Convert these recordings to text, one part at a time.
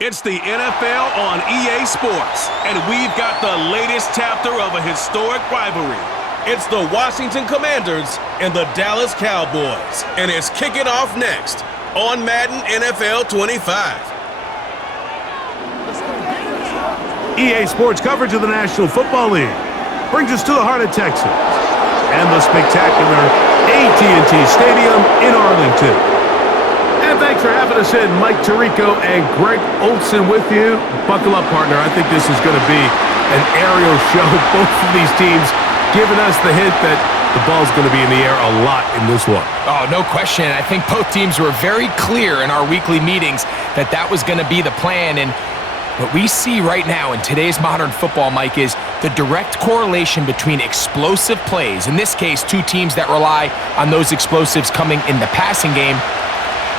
It's the NFL on EA Sports, and we've got the latest chapter of a historic rivalry. It's the Washington Commanders and the Dallas Cowboys, and it's kicking off next on Madden NFL 25. EA Sports coverage of the National Football League brings us to the heart of Texas and the spectacular AT&T Stadium in Arlington. And thanks for having us in. Mike Tirico and Greg Olsen with you. Buckle up, partner. I think this is going to be an aerial show. Both of these teams giving us the hint that the ball's going to be in the air a lot in this one. Oh, no question. I think both teams were very clear in our weekly meetings that that was going to be the plan. And what we see right now in today's modern football, Mike, is the direct correlation between explosive plays, in this case, two teams that rely on those explosives coming in the passing game,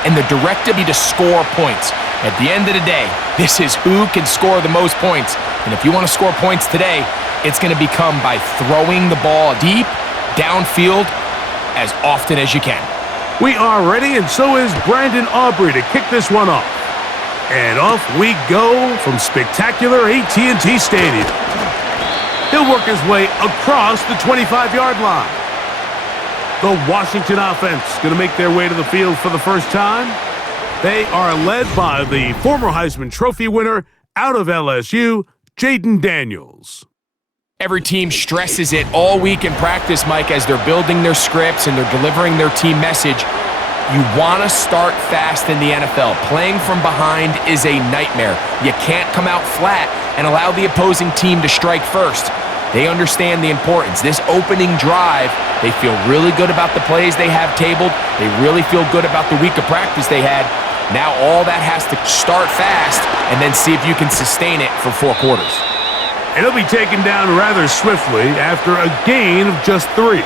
and the direct ability to score points. At the end of the day, this is who can score the most points. And if you want to score points today, it's going to become by throwing the ball deep, downfield, as often as you can. We are ready, and so is Brandon Aubrey to kick this one off. And off we go from spectacular AT&T Stadium. He'll work his way across the 25-yard line. The Washington offense going to make their way to the field for the first time. They are led by the former Heisman Trophy winner out of LSU, Jayden Daniels. Every team stresses it all week in practice, Mike, as they're building their scripts and they're delivering their team message. You want to start fast in the NFL. Playing from behind is a nightmare. You can't come out flat and allow the opposing team to strike first. They understand the importance. This opening drive, they feel really good about the plays they have tabled. They really feel good about the week of practice they had. Now all that has to start fast and then see if you can sustain it for 4 quarters. And he'll be taken down rather swiftly after a gain of just 3.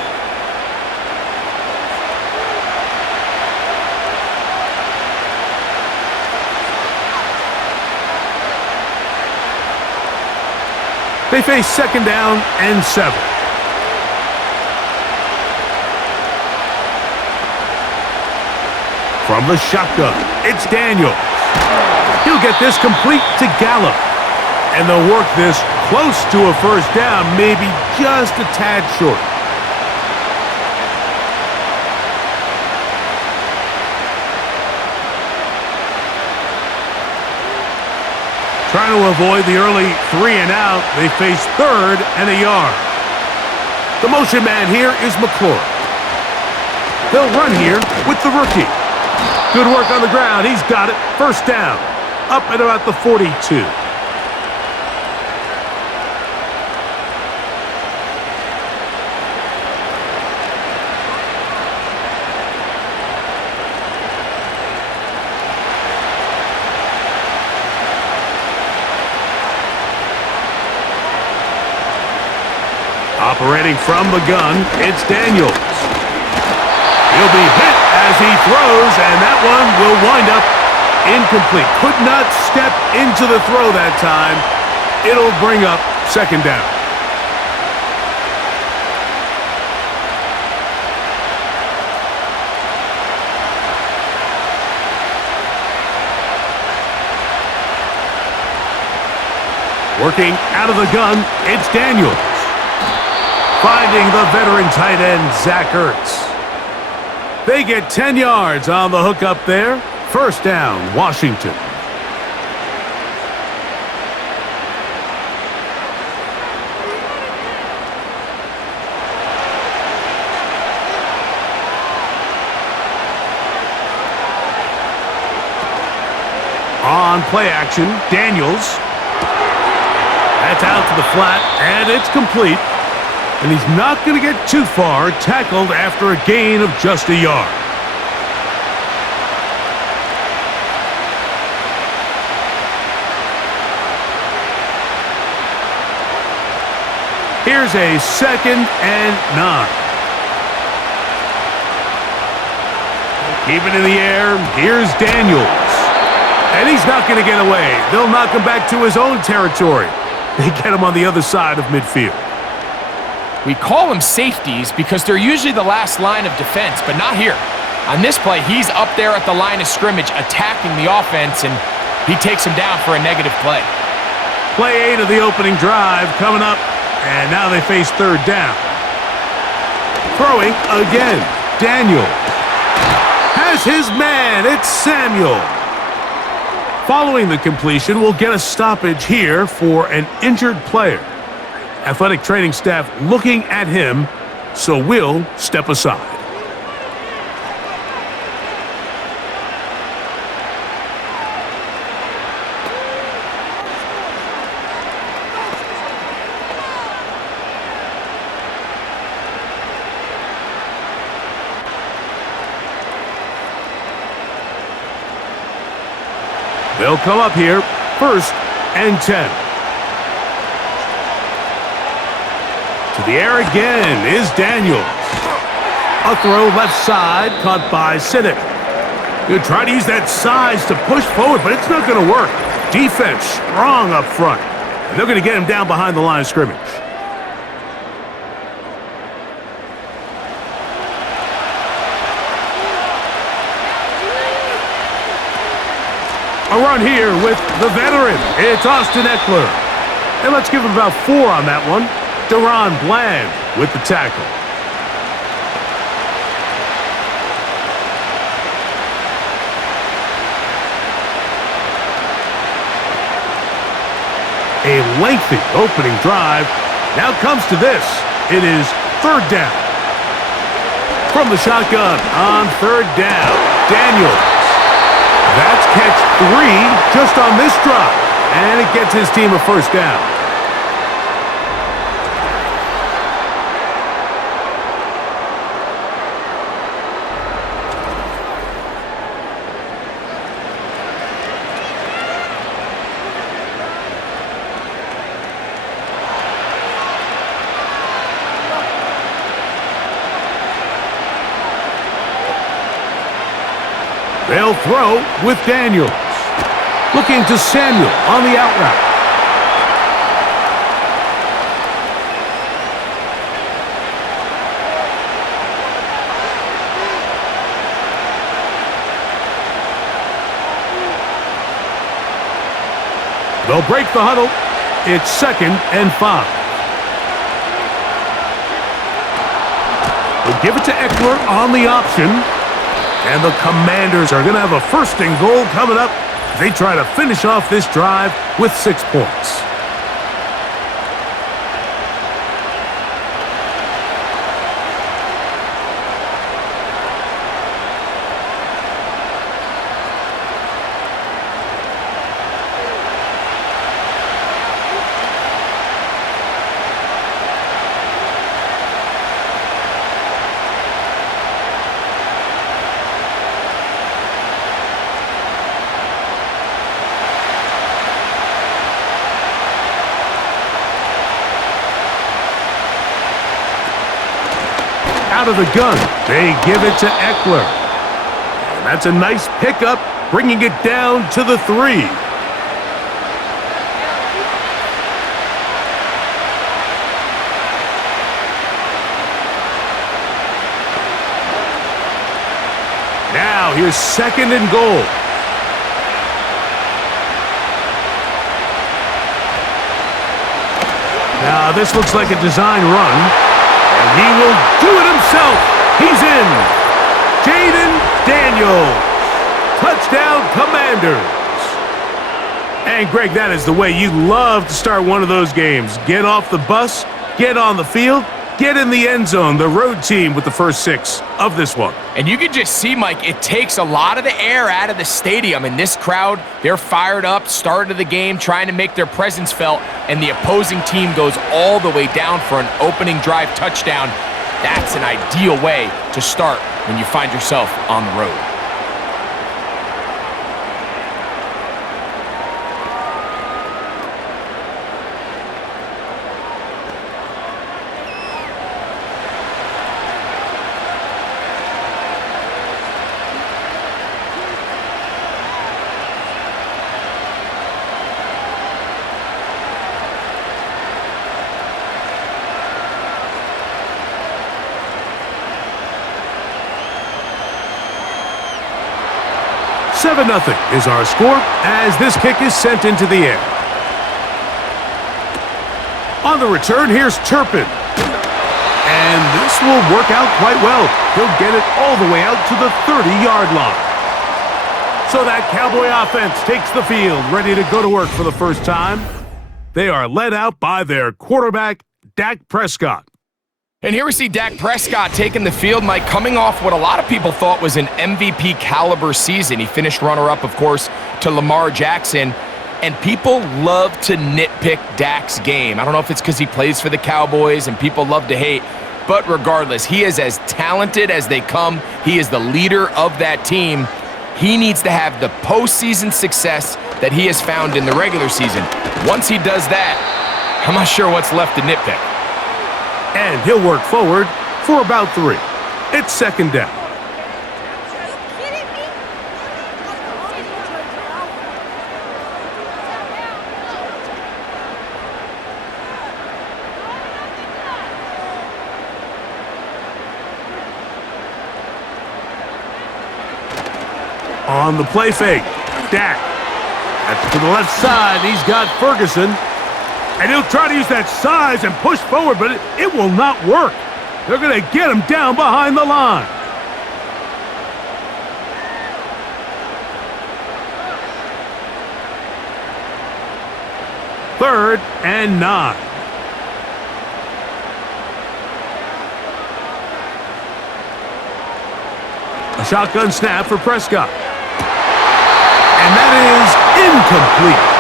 They face second down and 7. From the shotgun, it's Daniels. He'll get this complete to Gallup. And they'll work this close to a first down, maybe just a tad short. Trying to avoid the early 3 and out, they face 3rd and a yard. The motion man here is McClure. They'll run here with the rookie. Good work on the ground. He's got it. First down. Up at about the 42. Operating from the gun, it's Daniels. He'll be hit as he throws, and that one will wind up incomplete. Could not step into the throw that time. It'll bring up second down. Working out of the gun, it's Daniels. Finding the veteran tight end, Zach Ertz. They get 10 yards on the hookup there. First down, Washington. On play action, Daniels. That's out to the flat, and it's complete. And he's not going to get too far, tackled after a gain of just a yard. Here's a 2nd and 9. Keep it in the air. Here's Daniels. And he's not going to get away. They'll knock him back to his own territory. They get him on the other side of midfield. We call them safeties because they're usually the last line of defense, but not here. On this play, he's up there at the line of scrimmage attacking the offense, and He takes him down for a negative play. Play 8 of the opening drive coming up, and now they face third down. Throwing again, Daniel. Has his man, it's Samuel. Following the completion, we'll get a stoppage here for an injured player. Athletic training staff looking at him, so we'll step aside. They'll come up here, 1st and 10. To the air again is Daniels. A throw left side, caught by Siddick. He'll try to use that size to push forward, but it's not going to work. Defense strong up front. And they're going to get him down behind the line of scrimmage. A run here with the veteran. It's Austin Eckler. And let's give him about 4 on that one. Deron Bland with the tackle. A lengthy opening drive. Now comes to this. It is third down. From the shotgun on third down, Daniels. That's catch 3 just on this drive, and it gets his team a first down. They'll throw with Daniels. Looking to Samuel on the out route. They'll break the huddle. It's 2nd and 5. They'll give it to Eckler on the option. And the Commanders are going to have a 1st and goal coming up. They try to finish off this drive with 6 points. Out of the gun, they give it to Eckler. And that's a nice pickup, bringing it down to the 3. Now here's 2nd and goal. Now this looks like a design run. And he will do it himself. He's in. Jayden Daniels. Touchdown, Commanders. And, Greg, that is the way you love to start one of those games. Get off the bus, get on the field, get in the end zone. The road team with the first 6 of this one. And you can just see, Mike, it takes a lot of the air out of the stadium. And this crowd, they're fired up, start of the game, trying to make their presence felt. And the opposing team goes all the way down for an opening drive touchdown. That's an ideal way to start when you find yourself on the road. 7-0 is our score as this kick is sent into the air. On the return, here's Turpin. And this will work out quite well. He'll get it all the way out to the 30-yard line. So that Cowboy offense takes the field, ready to go to work for the first time. They are led out by their quarterback, Dak Prescott. And here we see Dak Prescott taking the field, Mike, coming off what a lot of people thought was an MVP caliber season. He finished runner-up, of course, to Lamar Jackson. And people love to nitpick Dak's game. I don't know if it's because he plays for the Cowboys and people love to hate. But regardless, he is as talented as they come. He is the leader of that team. He needs to have the postseason success that he has found in the regular season. Once he does that, I'm not sure what's left to nitpick. And he'll work forward for about 3. It's second down. On the play fake, Dak. That's to the left side. He's got Ferguson. And he'll try to use that size and push forward, but it will not work. They're going to get him down behind the line. Third and 9. A shotgun snap for Prescott. And that is incomplete.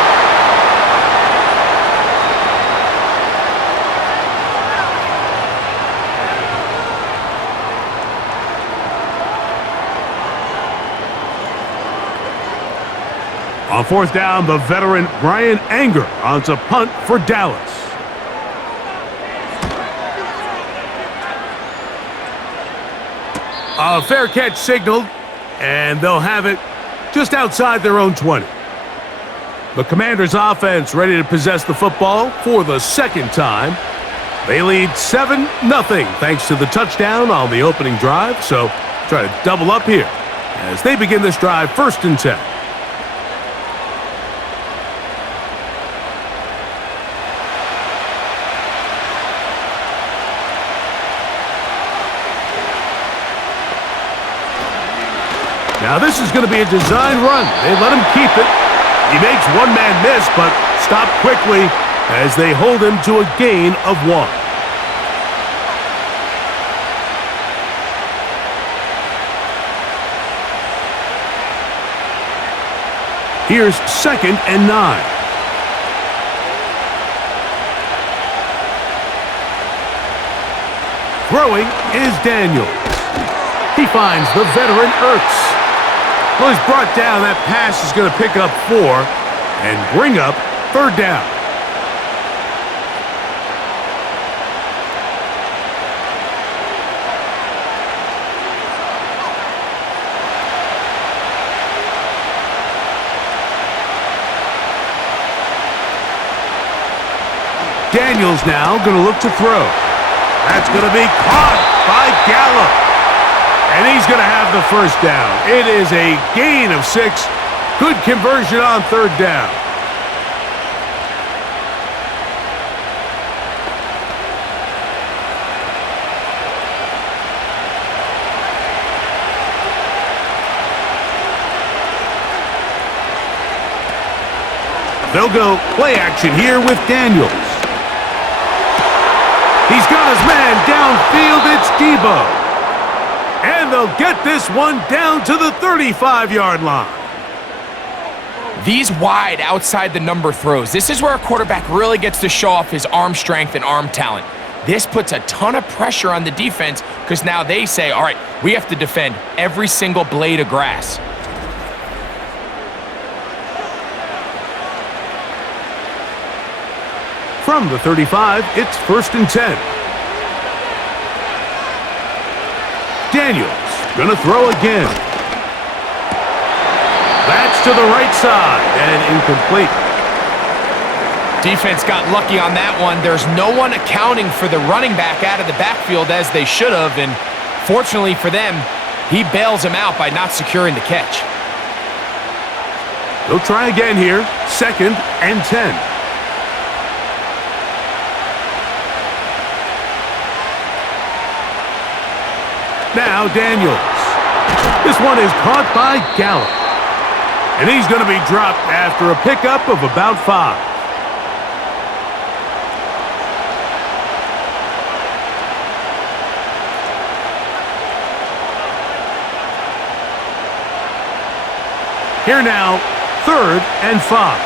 On fourth down, the veteran Brian Anger on to punt for Dallas. A fair catch signaled, and they'll have it just outside their own 20. The Commanders' offense ready to possess the football for the second time. They lead 7-0 thanks to the touchdown on the opening drive, so try to double up here as they begin this drive 1st and 10. Now this is going to be a design run. They let him keep it. He makes one man miss, but stop quickly as they hold him to a gain of 1. Here's 2nd and 9. Throwing is Daniels. He finds the veteran Ertz. Well, he's brought down. That pass is going to pick up 4 and bring up 3rd down. Daniels now going to look to throw. That's going to be caught by Gallup. And he's going to have the 1st down. It is a gain of 6. Good conversion on 3rd down. They'll go play action here with Daniels. He's got his man downfield. It's Debo. And they'll get this one down to the 35-yard line. These wide outside the number throws, this is where a quarterback really gets to show off his arm strength and arm talent. This puts a ton of pressure on the defense because now they say, all right, we have to defend every single blade of grass. From the 35, it's 1st and 10. Daniels gonna throw again. That's to the right side and incomplete. Defense got lucky on that one. There's no one accounting for the running back out of the backfield as they should have, and fortunately for them, he bails him out by not securing the catch. They'll try again here. 2nd and 10. Now Daniels. This one is caught by Gallup. And he's going to be dropped after a pickup of about 5. Here now, 3rd and 5.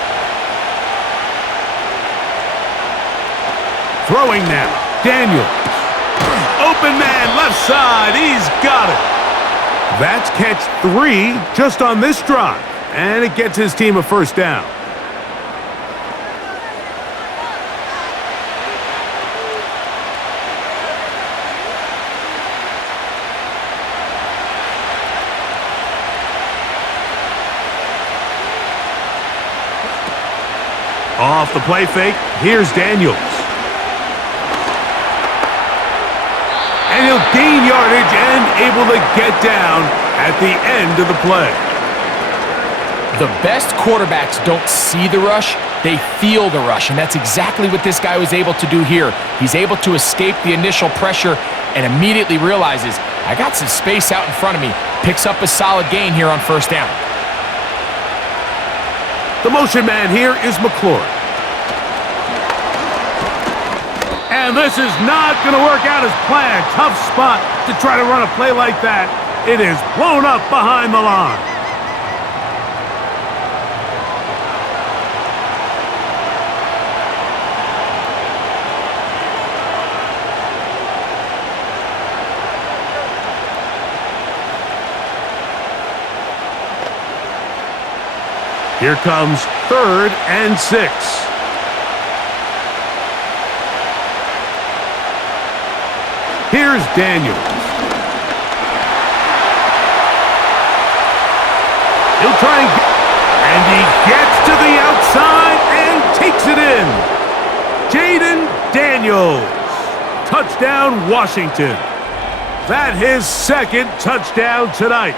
Throwing now, Daniels. Open man, left side, he's got it. That's catch 3 just on this drive, and it gets his team a first down. Off the play fake, here's Daniels. And he'll gain yardage and able to get down at the end of the play. The best quarterbacks don't see the rush, they feel the rush, and that's exactly what this guy was able to do here. He's able to escape the initial pressure and immediately realizes, I got some space out in front of me. Picks up a solid gain here on first down. The motion man here is McLaurin. And this is not going to work out as planned. Tough spot to try to run a play like that. It is blown up behind the line. Here comes 3rd and 6. Here's Daniels. He'll try and he gets to the outside and takes it in. Jayden Daniels. Touchdown, Washington. That's his 2nd touchdown tonight.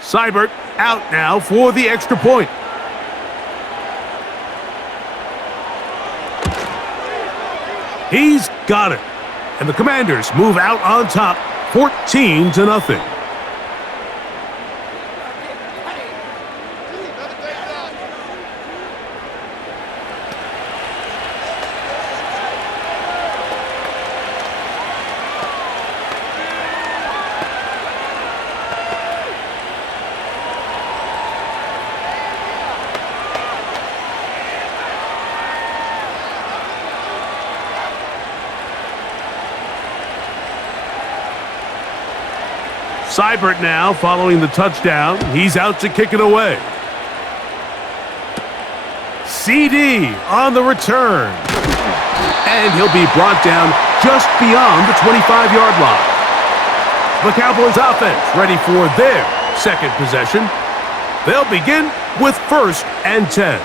Seibert out now for the extra point. He's got it. And the Commanders move out on top, 14-0. Seibert now following the touchdown. He's out to kick it away. CD on the return. And he'll be brought down just beyond the 25-yard line. The Cowboys offense ready for their 2nd possession. They'll begin with 1st and 10.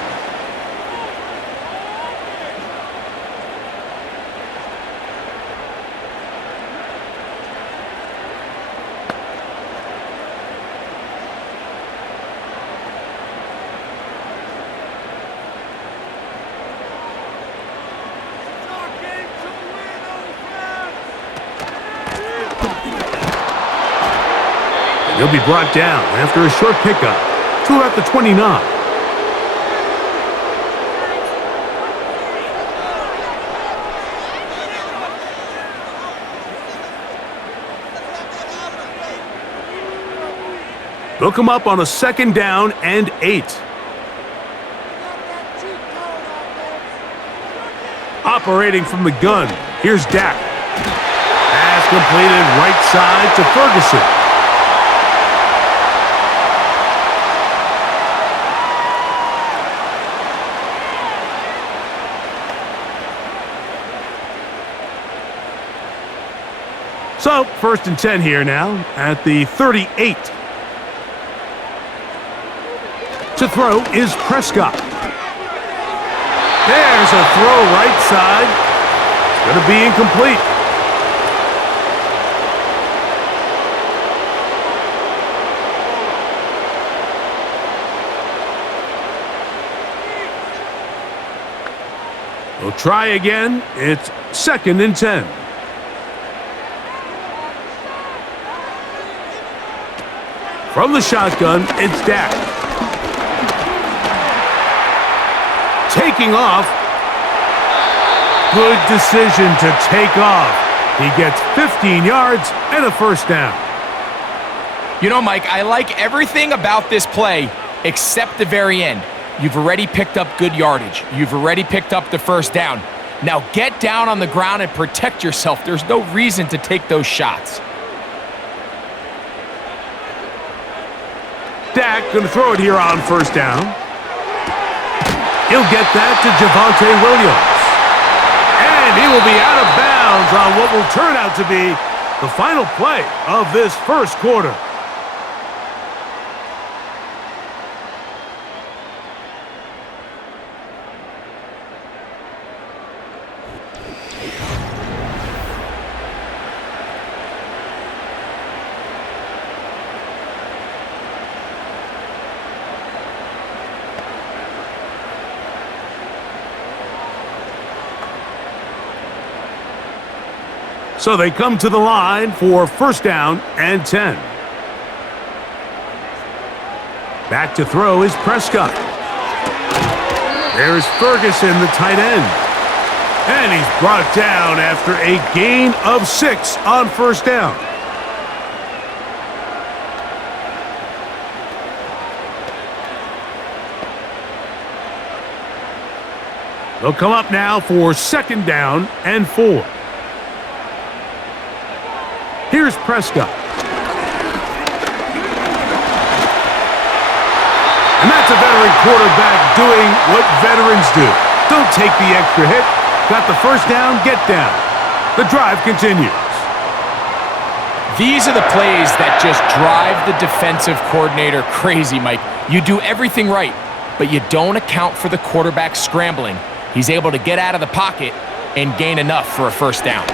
He'll be brought down after a short pickup to about the 29. They'll come up on a 2nd down and 8. Operating from the gun, here's Dak. Pass completed right side to Ferguson. So, 1st and 10 here now at the 38. To throw is Prescott. There's a throw right side. It's going to be incomplete. We'll try again. It's 2nd and 10. From the shotgun, it's Dak. Taking off. Good decision to take off. He gets 15 yards and a 1st down. You know, Mike, I like everything about this play except the very end. You've already picked up good yardage. You've already picked up the 1st down. Now get down on the ground and protect yourself. There's no reason to take those shots. Dak going to throw it here on 1st down. He'll get that to Javonte Williams. And he will be out of bounds on what will turn out to be the final play of this 1st quarter. So they come to the line for 1st down and 10. Back to throw is Prescott. There's Ferguson, the tight end. And he's brought down after a gain of 6 on 1st down. They'll come up now for 2nd down and 4. Here's Prescott. And that's a veteran quarterback doing what veterans do. Don't take the extra hit. Got the 1st down, get down. The drive continues. These are the plays that just drive the defensive coordinator crazy, Mike. You do everything right, but you don't account for the quarterback scrambling. He's able to get out of the pocket and gain enough for a 1st down.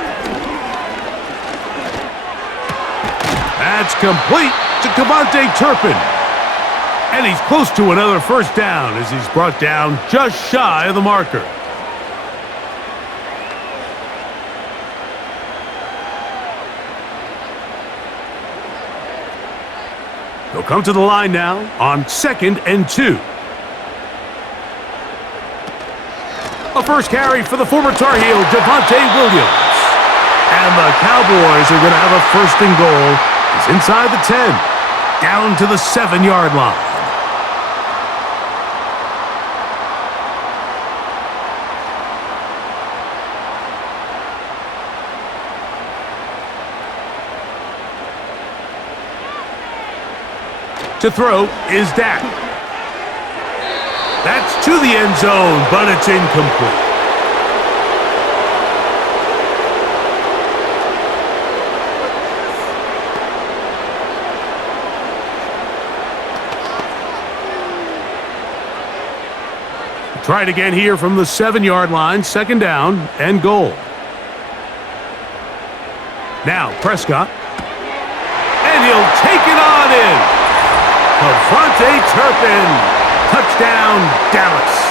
That's complete to Kevontae Turpin. And he's close to another 1st down as he's brought down just shy of the marker. They'll come to the line now on 2nd and 2. A 1st carry for the former Tar Heel, Javonte Williams. And the Cowboys are going to have a 1st and goal. He's inside the 10, down to the 7-yard line. To throw is Dak. That's to the end zone, but it's incomplete. Try it again here from the 7-yard line, 2nd down and goal. Now Prescott. And he'll take it on in. Kevontae Turpin. Touchdown, Dallas.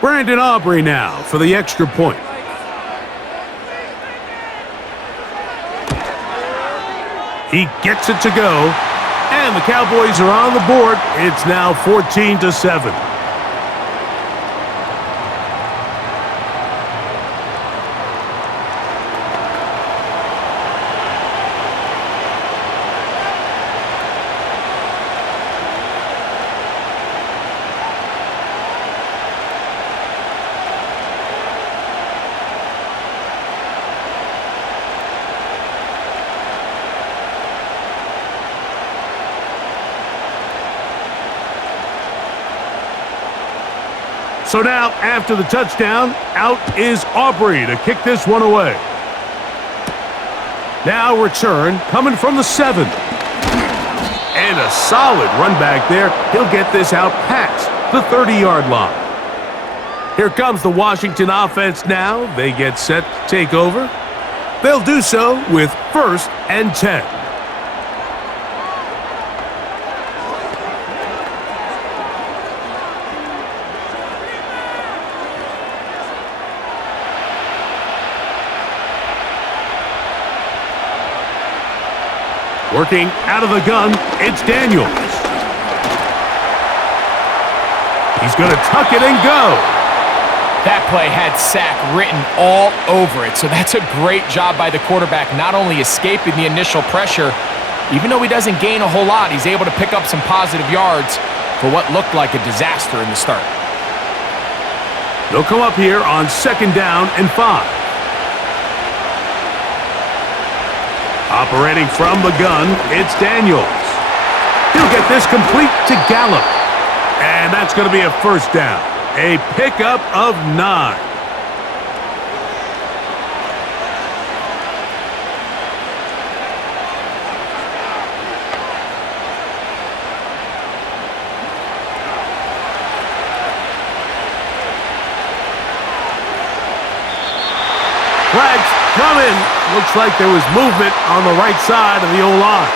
Brandon Aubrey now for the extra point. He gets it to go, and the Cowboys are on the board. It's now 14-7. So now, after the touchdown, out is Aubrey to kick this one away. Now return coming from the 7. And a solid run back there. He'll get this out past the 30-yard line. Here comes the Washington offense now. They get set to take over. They'll do so with 1st and 10. Working out of the gun, it's Daniels. He's going to tuck it and go. That play had sack written all over it, so that's a great job by the quarterback, not only escaping the initial pressure, even though he doesn't gain a whole lot, he's able to pick up some positive yards for what looked like a disaster in the start. They'll come up here on 2nd down and 5. Operating from the gun, it's Daniels. He'll get this complete to Gallup. And that's going to be a 1st down. A pickup of 9. Flags coming. Looks like there was movement on the right side of the O-line.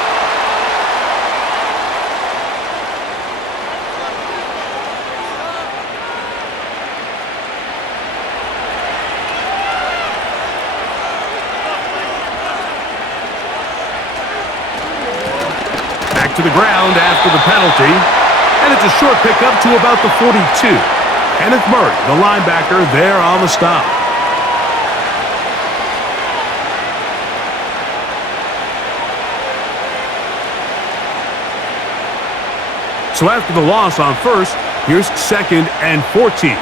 Back to the ground after the penalty. And it's a short pickup to about the 42. Kenneth Murray, the linebacker, there on the stop. So after the loss on 1st, here's 2nd and 14.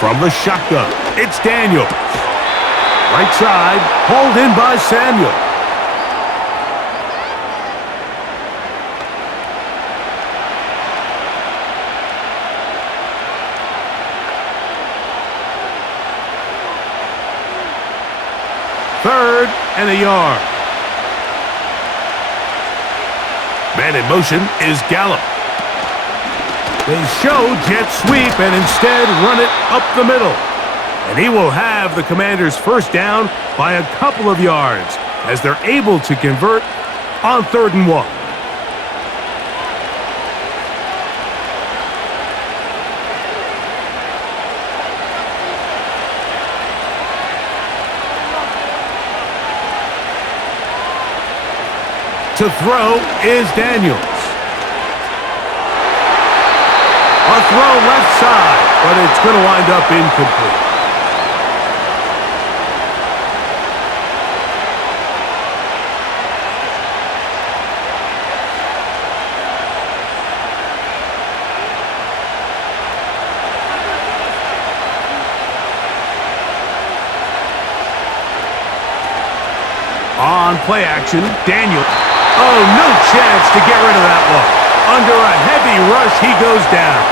From the shotgun, it's Daniels. Right side, hauled in by Samuel. Third and a yard. Man in motion is Gallup. They show jet sweep and instead run it up the middle. And he will have the Commanders' 1st down by a couple of yards as they're able to convert on 3rd and 1. To throw is Daniels. A throw left side, but it's going to wind up incomplete. On play action, Daniels. Oh, no chance to get rid of that one. Under a heavy rush, he goes down.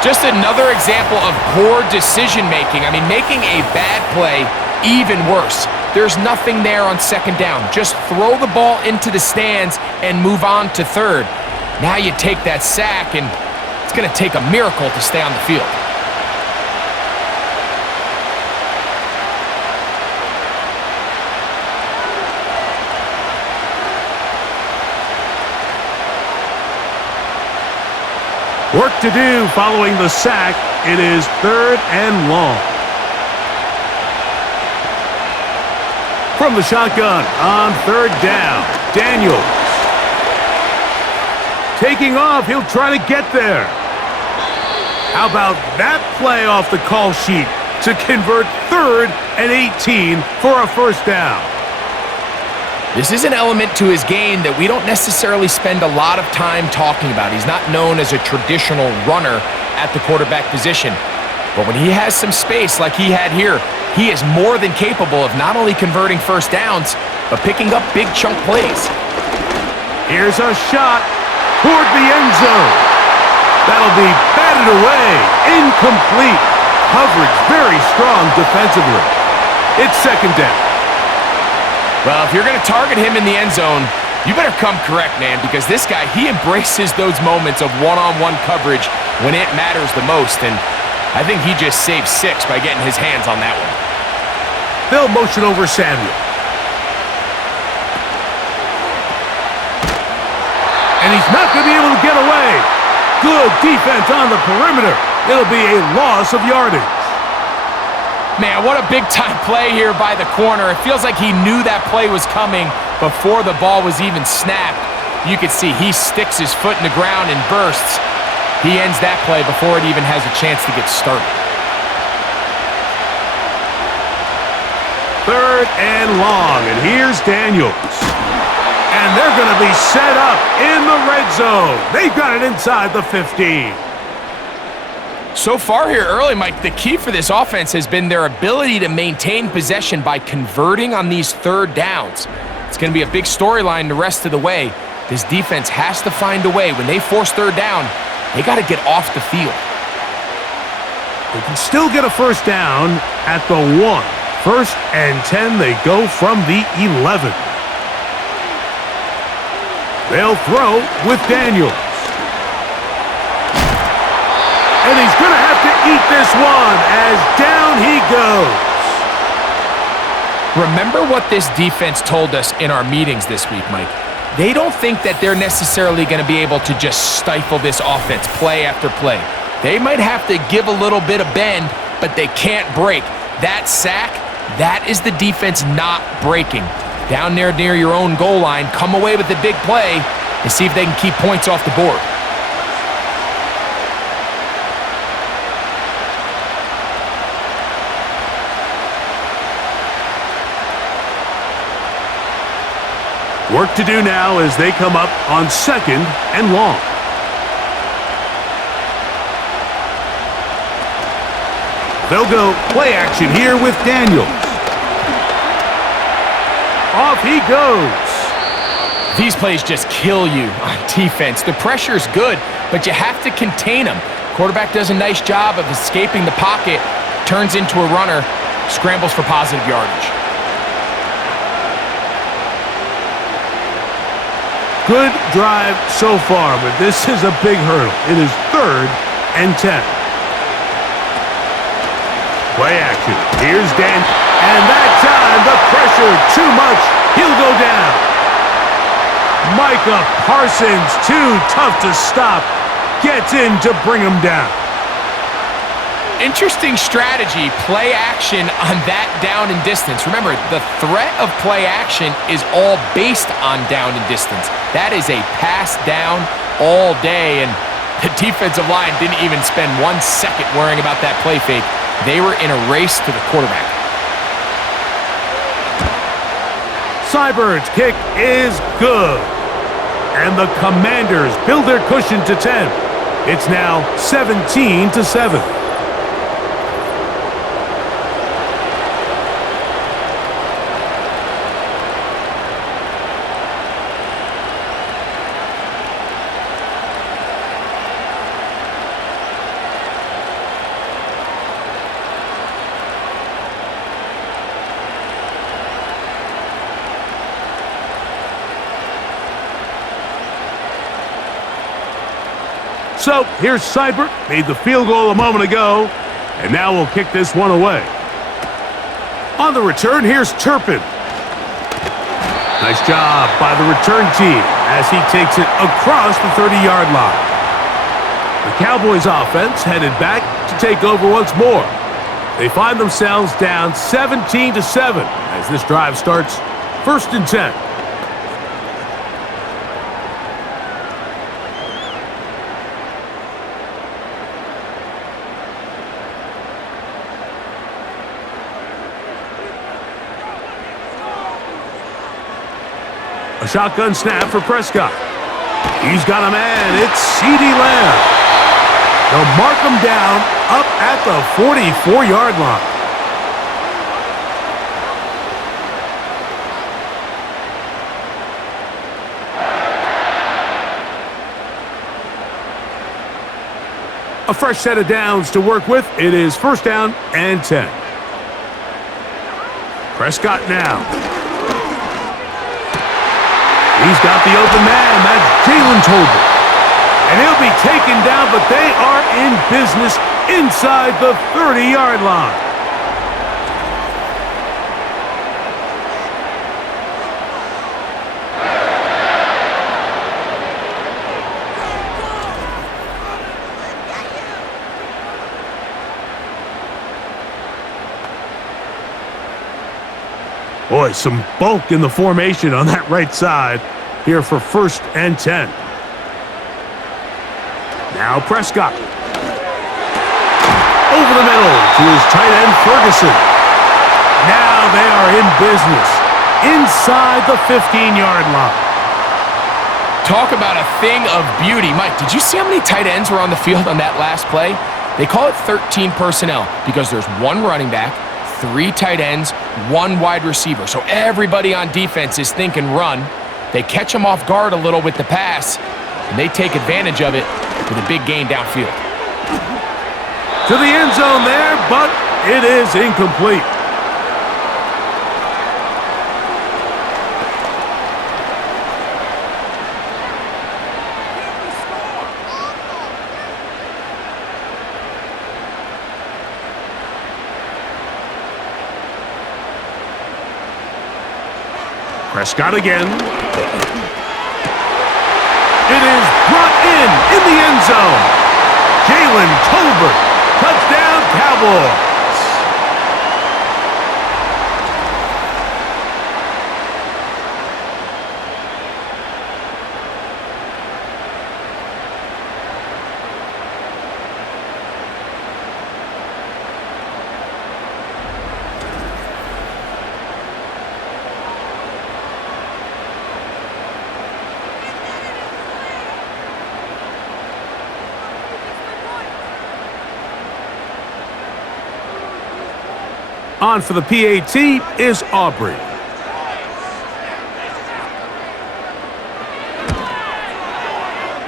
Just another example of poor decision-making. I mean, making a bad play even worse. There's nothing there on 2nd down. Just throw the ball into the stands and move on to 3rd. Now you take that sack, and it's going to take a miracle to stay on the field. Work to do following the sack. It is 3rd and long. From the shotgun on 3rd down, Daniels. Taking off, he'll try to get there. How about that play off the call sheet to convert 3rd and 18 for a 1st down? This is an element to his game that we don't necessarily spend a lot of time talking about. He's not known as a traditional runner at the quarterback position. But when he has some space like he had here, he is more than capable of not only converting 1st downs, but picking up big chunk plays. Here's a shot toward the end zone. That'll be batted away. Incomplete. Coverage very strong defensively. It's second down. Well, if you're going to target him in the end zone, you better come correct, man, because this guy, he embraces those moments of one-on-one coverage when it matters the most, and I think he just saved 6 by getting his hands on that one. They'll motion over Samuel. And he's not going to be able to get away. Good defense on the perimeter. It'll be a loss of yardage. Man, what a big-time play here by the corner. It feels like he knew that play was coming before the ball was even snapped. You can see he sticks his foot in the ground and bursts. He ends that play before it even has a chance to get started. Third and long, and here's Daniels. And they're going to be set up in the red zone. They've got it inside the 15. So far here early, Mike, the key for this offense has been their ability to maintain possession by converting on these third downs. It's going to be a big storyline the rest of the way. This defense has to find a way. When they force third down, they got to get off the field. They can still get a first down at the 1. First and 10, they go from the 11. They'll throw with Daniels. And he's going to have to eat this one as down he goes. Remember what this defense told us in our meetings this week, Mike. They don't think that they're necessarily going to be able to just stifle this offense play after play. They might have to give a little bit of bend, but they can't break. That sack, that is the defense not breaking. Down there near your own goal line, come away with the big play and see if they can keep points off the board. Work to do now as they come up on second and long. They'll go play action here with Daniels. Off he goes. These plays just kill you on defense. The pressure is good, but you have to contain them. Quarterback does a nice job of escaping the pocket, turns into a runner, scrambles for positive yardage. Good drive so far, but this is a big hurdle. It is third and 10. Play action. Here's Dan. And that time, the pressure too much. He'll go down. Micah Parsons, too tough to stop. Gets in to bring him down. Interesting strategy, play action on that down and distance. Remember, the threat of play action is all based on down and distance. That is a pass down all day, and the defensive line didn't even spend 1 second worrying about that play fake. They were in a race to the quarterback. Seibert's kick is good. And the Commanders build their cushion to 10. It's now 17-7. So here's Seibert, made the field goal a moment ago, and now we'll kick this one away. On the return, here's Turpin. Nice job by the return team as he takes it across the 30-yard line. The Cowboys offense headed back to take over once more. They find themselves down 17-7 as this drive starts first and 10. A shotgun snap for Prescott. He's got a man. It's CeeDee Lamb. They'll mark him down up at the 44-yard line. A fresh set of downs to work with. It is first down and 10. Prescott now. He's got the open man. That's Jalen Tolbert. And he'll be taken down, but they are in business inside the 30-yard line. Boy, some bulk in the formation on that right side here for first and 10. Now Prescott. Over the middle to his tight end, Ferguson. Now they are in business inside the 15-yard line. Talk about a thing of beauty. Mike, did you see how many tight ends were on the field on that last play? They call it 13 personnel because there's one running back, 3 tight ends, 1 wide receiver. So everybody on defense is thinking run. They catch them off guard a little with the pass, and they take advantage of it with a big gain downfield. To the end zone there, but it is incomplete. Prescott again. It is brought in the end zone. Jalen Tolbert, touchdown Cowboys. On for the PAT is Aubrey.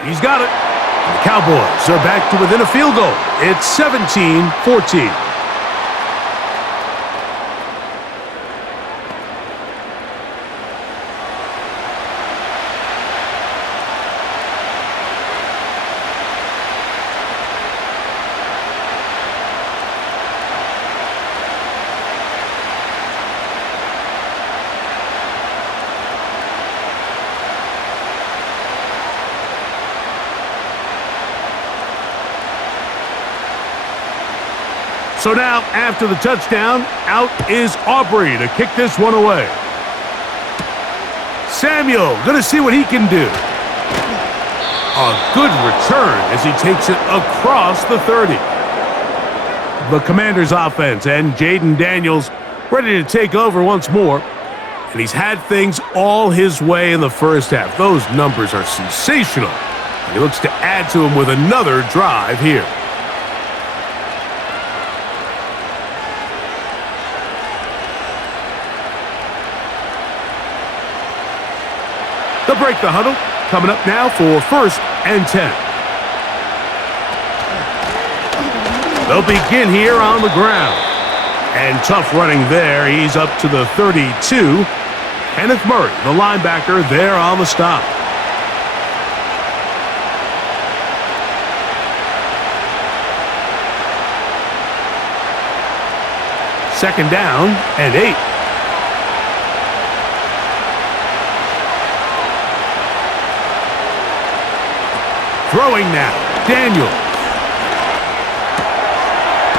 He's got it. And the Cowboys are back to within a field goal. It's 17-14. So now, after the touchdown, out is Aubrey to kick this one away. Samuel going to see what he can do. A good return as he takes it across the 30. The Commanders' offense and Jaden Daniels ready to take over once more. And he's had things all his way in the first half. Those numbers are sensational. He looks to add to them with another drive here. They'll break the huddle. Coming up now for first and 10. They'll begin here on the ground. And tough running there. He's up to the 32. Kenneth Murray, the linebacker, there on the stop. Second down and 8. Throwing now, Daniels.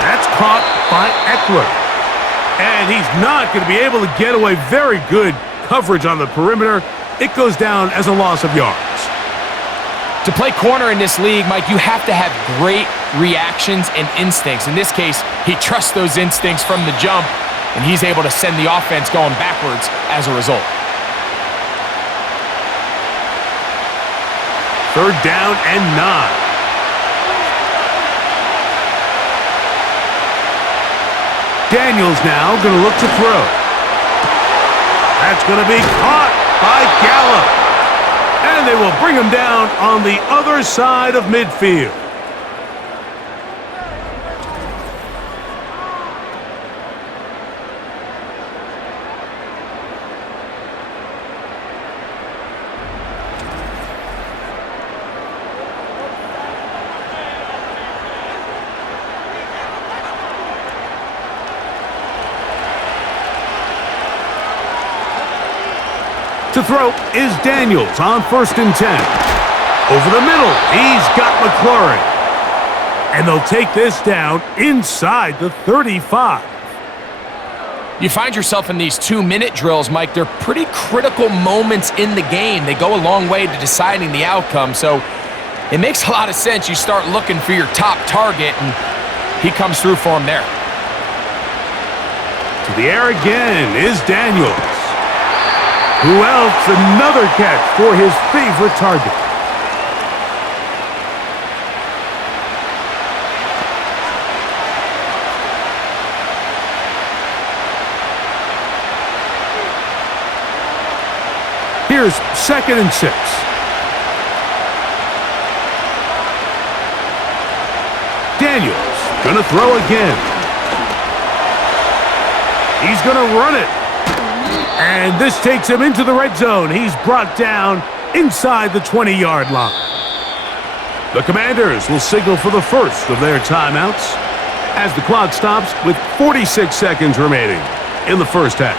That's caught by Eckler. And he's not going to be able to get away. Very good coverage on the perimeter. It goes down as a loss of yards. To play corner in this league, Mike, you have to have great reactions and instincts. In this case, he trusts those instincts from the jump, and he's able to send the offense going backwards as a result. Third down and 9. Daniels now going to look to throw. That's going to be caught by Gallup. And they will bring him down on the other side of midfield. To throw is Daniels on 1st and 10. Over the middle, he's got McLaurin. And they'll take this down inside the 35. You find yourself in these 2-minute drills, Mike. They're pretty critical moments in the game. They go a long way to deciding the outcome, so it makes a lot of sense. You start looking for your top target, and he comes through for him there. To the air again is Daniels. Who else? Another catch for his favorite target. Here's 2nd and 6. Daniels gonna throw again. He's gonna run it. And this takes him into the red zone. He's brought down inside the 20-yard line. The Commanders will signal for the first of their timeouts as the clock stops with 46 seconds remaining in the first half.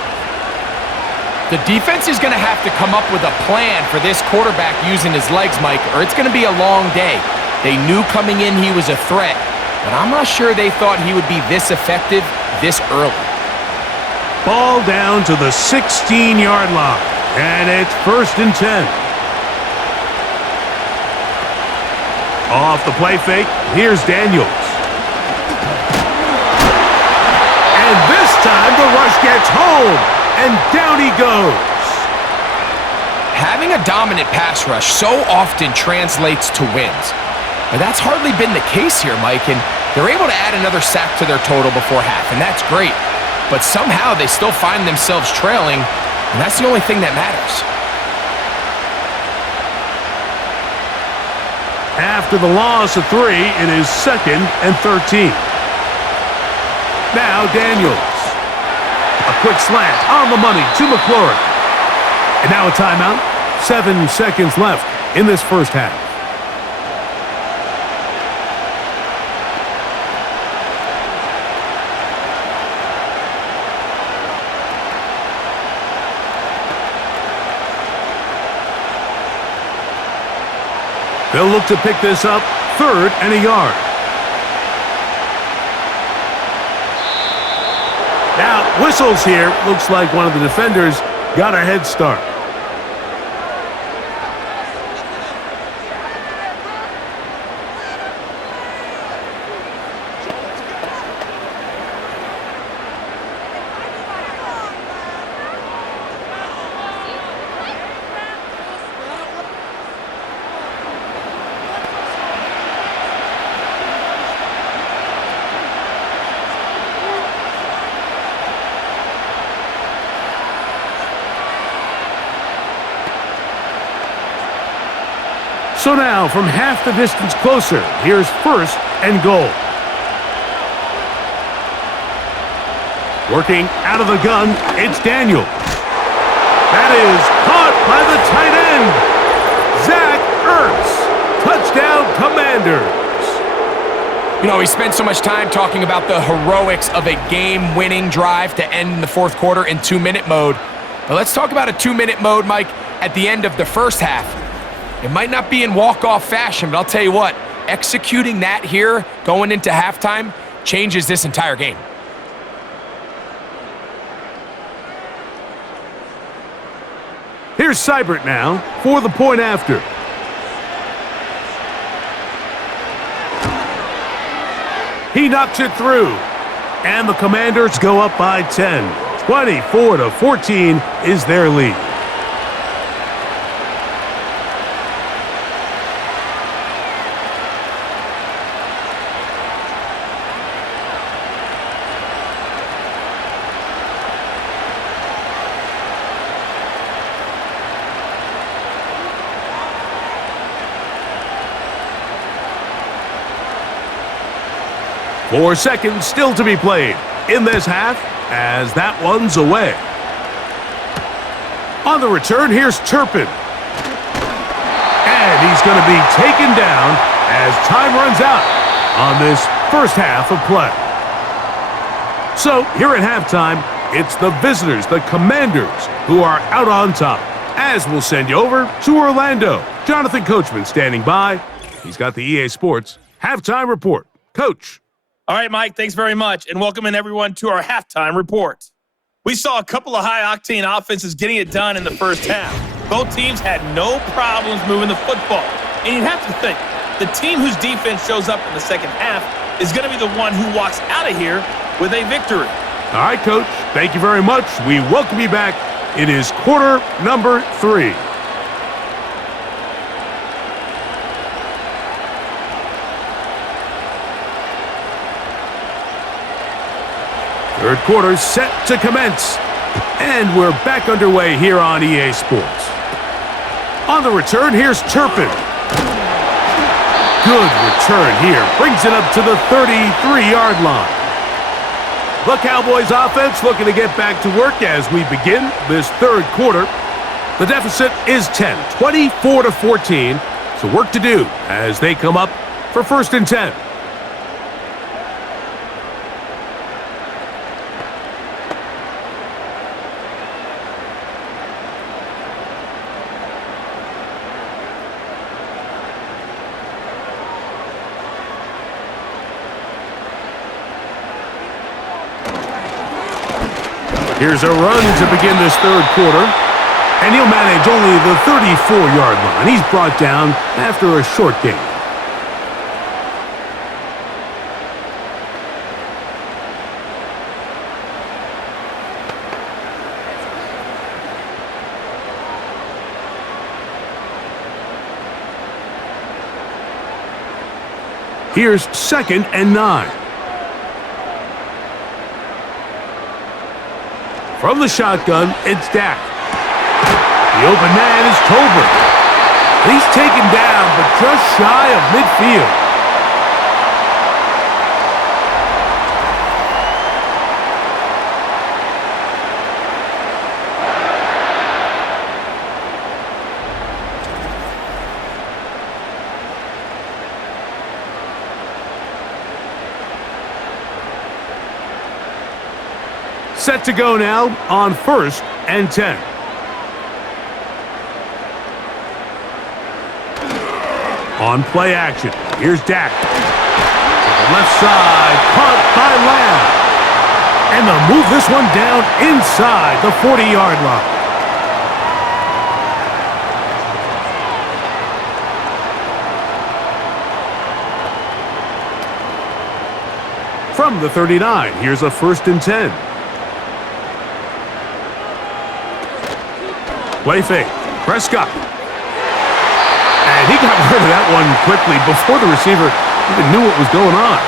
The defense is going to have to come up with a plan for this quarterback using his legs, Mike, or it's going to be a long day. They knew coming in he was a threat, but I'm not sure they thought he would be this effective this early. Ball down to the 16-yard line, and it's 1st and 10. Off the play fake, here's Daniels. And this time the rush gets home, and down he goes. Having a dominant pass rush so often translates to wins. But that's hardly been the case here, Mike, and they're able to add another sack to their total before half, and that's great. But somehow they still find themselves trailing, and that's the only thing that matters. After the loss of 3, it is 2nd and 13. Now Daniels. A quick slant on the money to McLaurin. And now a timeout. 7 seconds left in this first half. They'll look to pick this up 3rd and a yard. Now, whistles here. Looks like one of the defenders got a head start. So now, from half the distance closer, here's 1st and goal. Working out of the gun, it's Daniels. That is caught by the tight end, Zach Ertz. Touchdown, Commanders. You know, we spent so much time talking about the heroics of a game-winning drive to end the 4th quarter in 2-minute mode. But let's talk about a 2-minute mode, Mike, at the end of the first half. It might not be in walk-off fashion, but I'll tell you what, executing that here going into halftime changes this entire game. Here's Seibert now for the point after. He knocks it through, and the Commanders go up by 10. 24-14 is their lead. Four seconds still to be played in this half as that one's away. On the return, here's Turpin. And he's going to be taken down as time runs out on this first half of play. So here at halftime, it's the visitors, the Commanders, who are out on top. as we'll send you over to Orlando. Jonathan Coachman standing by. He's got the EA Sports Halftime Report. Coach. All right, Mike, thanks very much, and welcome in everyone to our halftime report. We saw a couple of high-octane offenses getting it done in the first half. Both teams had no problems moving the football. And you'd have to think, the team whose defense shows up in the second half is going to be the one who walks out of here with a victory. All right, Coach. Thank you very much. We welcome you back. It is quarter number 3. Third quarter set to commence. And we're back underway here on EA Sports. On the return, here's Turpin. Good return here. Brings it up to the 33-yard line. The Cowboys offense looking to get back to work as we begin this third quarter. The deficit is 10, 24-14. So work to do as they come up for 1st and 10. Here's a run to begin this third quarter, and he'll manage only the 34-yard line. He's brought down after a short gain. Here's 2nd and 9. From the shotgun, it's Dak. The open man is Tolbert. He's taken down, but just shy of midfield. Set to go now on 1st and 10. On play action, here's Dak. Left side, caught by Lamb. And they'll move this one down inside the 40-yard line. From the 39, here's a 1st and 10. Play fake. Prescott. And he got rid of that one quickly before the receiver even knew what was going on.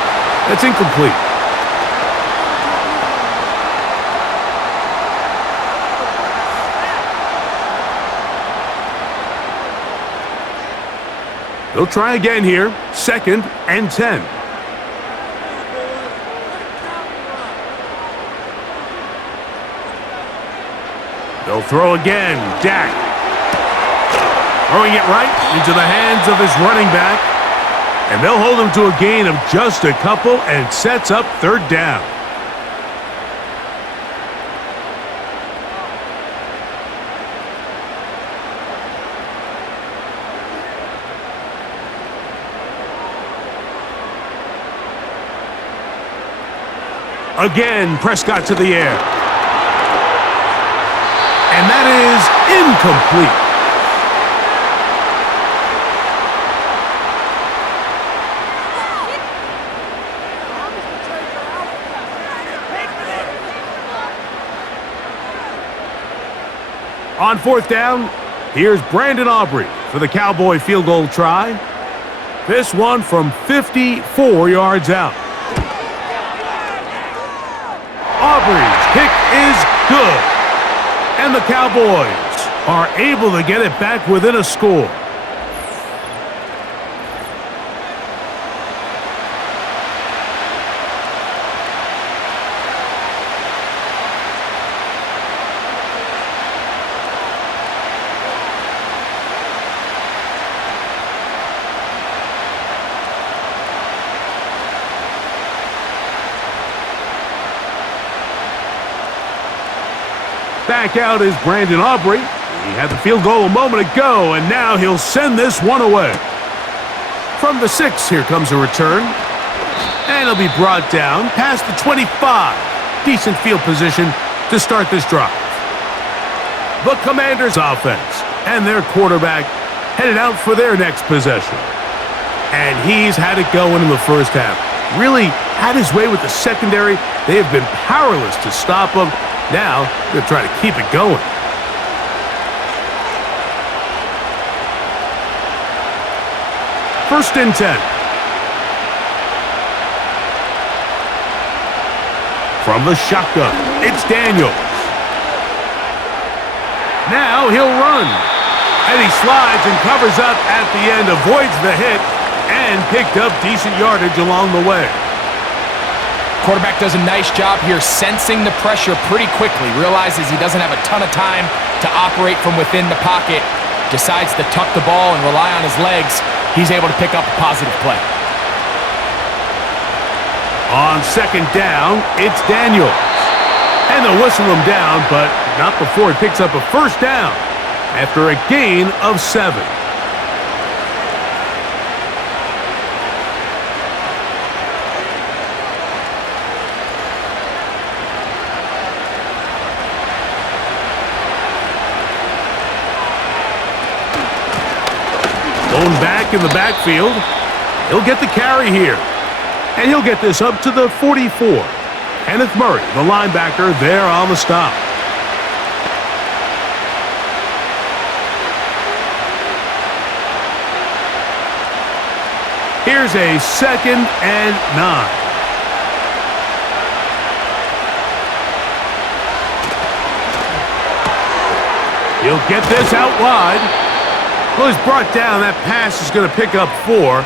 That's incomplete. They'll try again here. 2nd and 10. They'll throw again. Dak. Throwing it right into the hands of his running back. And they'll hold him to a gain of just a couple and sets up 3rd down. Again, Prescott to the air. And that is incomplete. On 4th down, here's Brandon Aubrey for the Cowboy field goal try. This one from 54 yards out. Aubrey's kick is good. And the Cowboys are able to get it back within a score. Back out is Brandon Aubrey. He had the field goal a moment ago, and now he'll send this one away. From the 6, here comes a return. And it'll be brought down past the 25. Decent field position to start this drive. The Commanders' offense and their quarterback headed out for their next possession. And he's had it going in the first half. Really had his way with the secondary. They have been powerless to stop him. Now they're trying to keep it going. First and 10. From the shotgun, it's Daniels. Now he'll run. And he slides and covers up at the end, avoids the hit, and picked up decent yardage along the way. Quarterback does a nice job here sensing the pressure pretty quickly. Realizes he doesn't have a ton of time to operate from within the pocket. Decides to tuck the ball and rely on his legs. He's able to pick up a positive play. On second down, it's Daniels. And they'll whistle him down, but not before he picks up a first down after a gain of 7. Going back in the backfield. He'll get the carry here. And he'll get this up to the 44. Kenneth Murray, the linebacker, there on the stop. Here's a 2nd and 9. He'll get this out wide. Well, he's brought down. That pass is going to pick up 4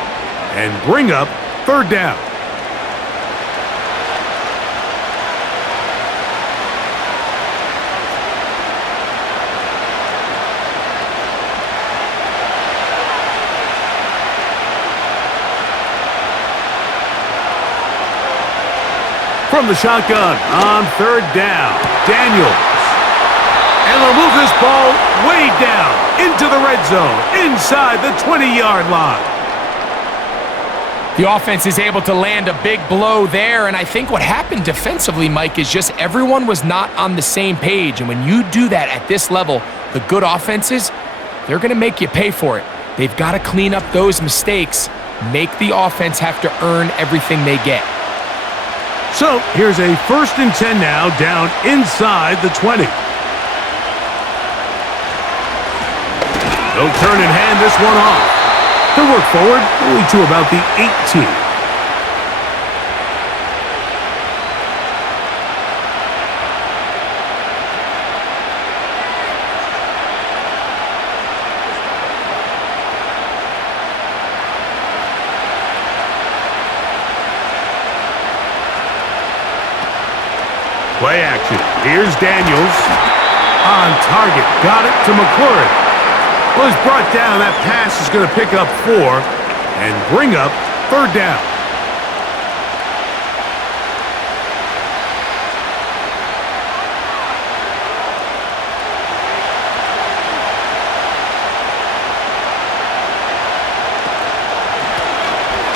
and bring up 3rd down. From the shotgun on 3rd down, Daniels. And they'll move this ball way down into the red zone, inside the 20-yard line. The offense is able to land a big blow there, and I think what happened defensively, Mike, is just everyone was not on the same page. And when you do that at this level, the good offenses, they're going to make you pay for it. They've got to clean up those mistakes, make the offense have to earn everything they get. So here's a 1st and 10 now, down inside the 20. They'll turn and hand this one off. They'll work forward only to about the 18. Play action. Here's Daniels. On target. Got it to McClurry. Well, he's brought down. That pass is going to pick up 4 and bring up 3rd down.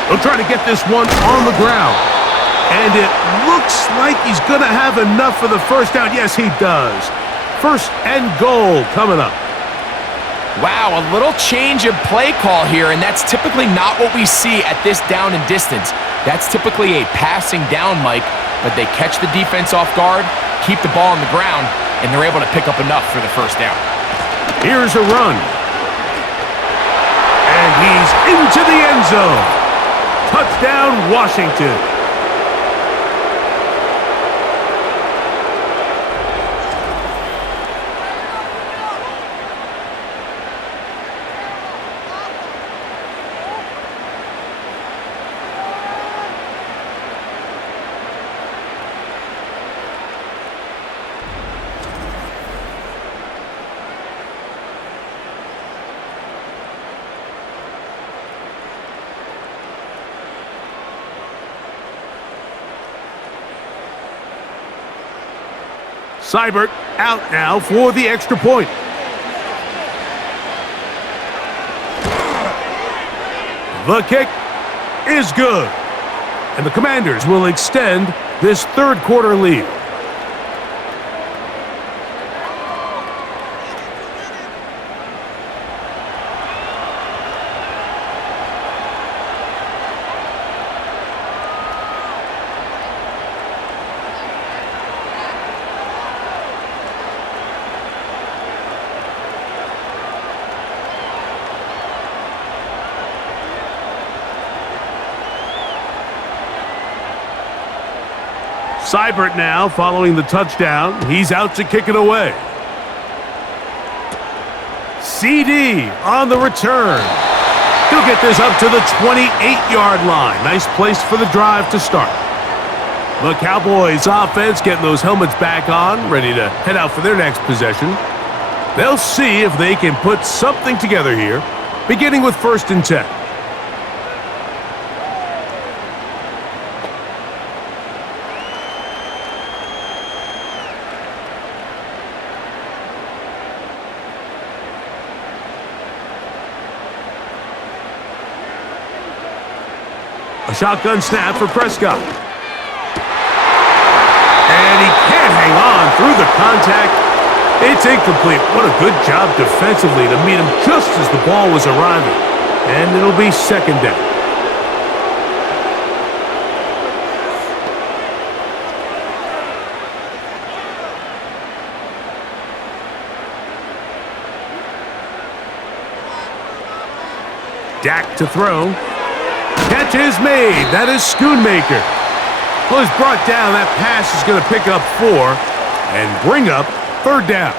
They'll try to get this one on the ground. And it looks like he's going to have enough for the first down. Yes, he does. 1st and goal coming up. Wow, a little change of play call here, and that's typically not what we see at this down and distance. That's typically a passing down, Mike, but they catch the defense off guard, keep the ball on the ground, and they're able to pick up enough for the first down. Here's a run. And he's into the end zone. Touchdown, Washington. Seibert out now for the extra point. The kick is good. And the Commanders will extend this third quarter lead. Seibert now following the touchdown. He's out to kick it away. CD on the return. He'll get this up to the 28-yard line. Nice place for the drive to start. The Cowboys offense getting those helmets back on, ready to head out for their next possession. They'll see if they can put something together here, beginning with 1st and 10. A shotgun snap for Prescott. And he can't hang on through the contact. It's incomplete. What a good job defensively to meet him just as the ball was arriving. And it'll be 2nd down. Dak to throw. Catch is made. That is Schoonmaker. Well, he's brought down. That pass is going to pick up 4 and bring up 3rd down.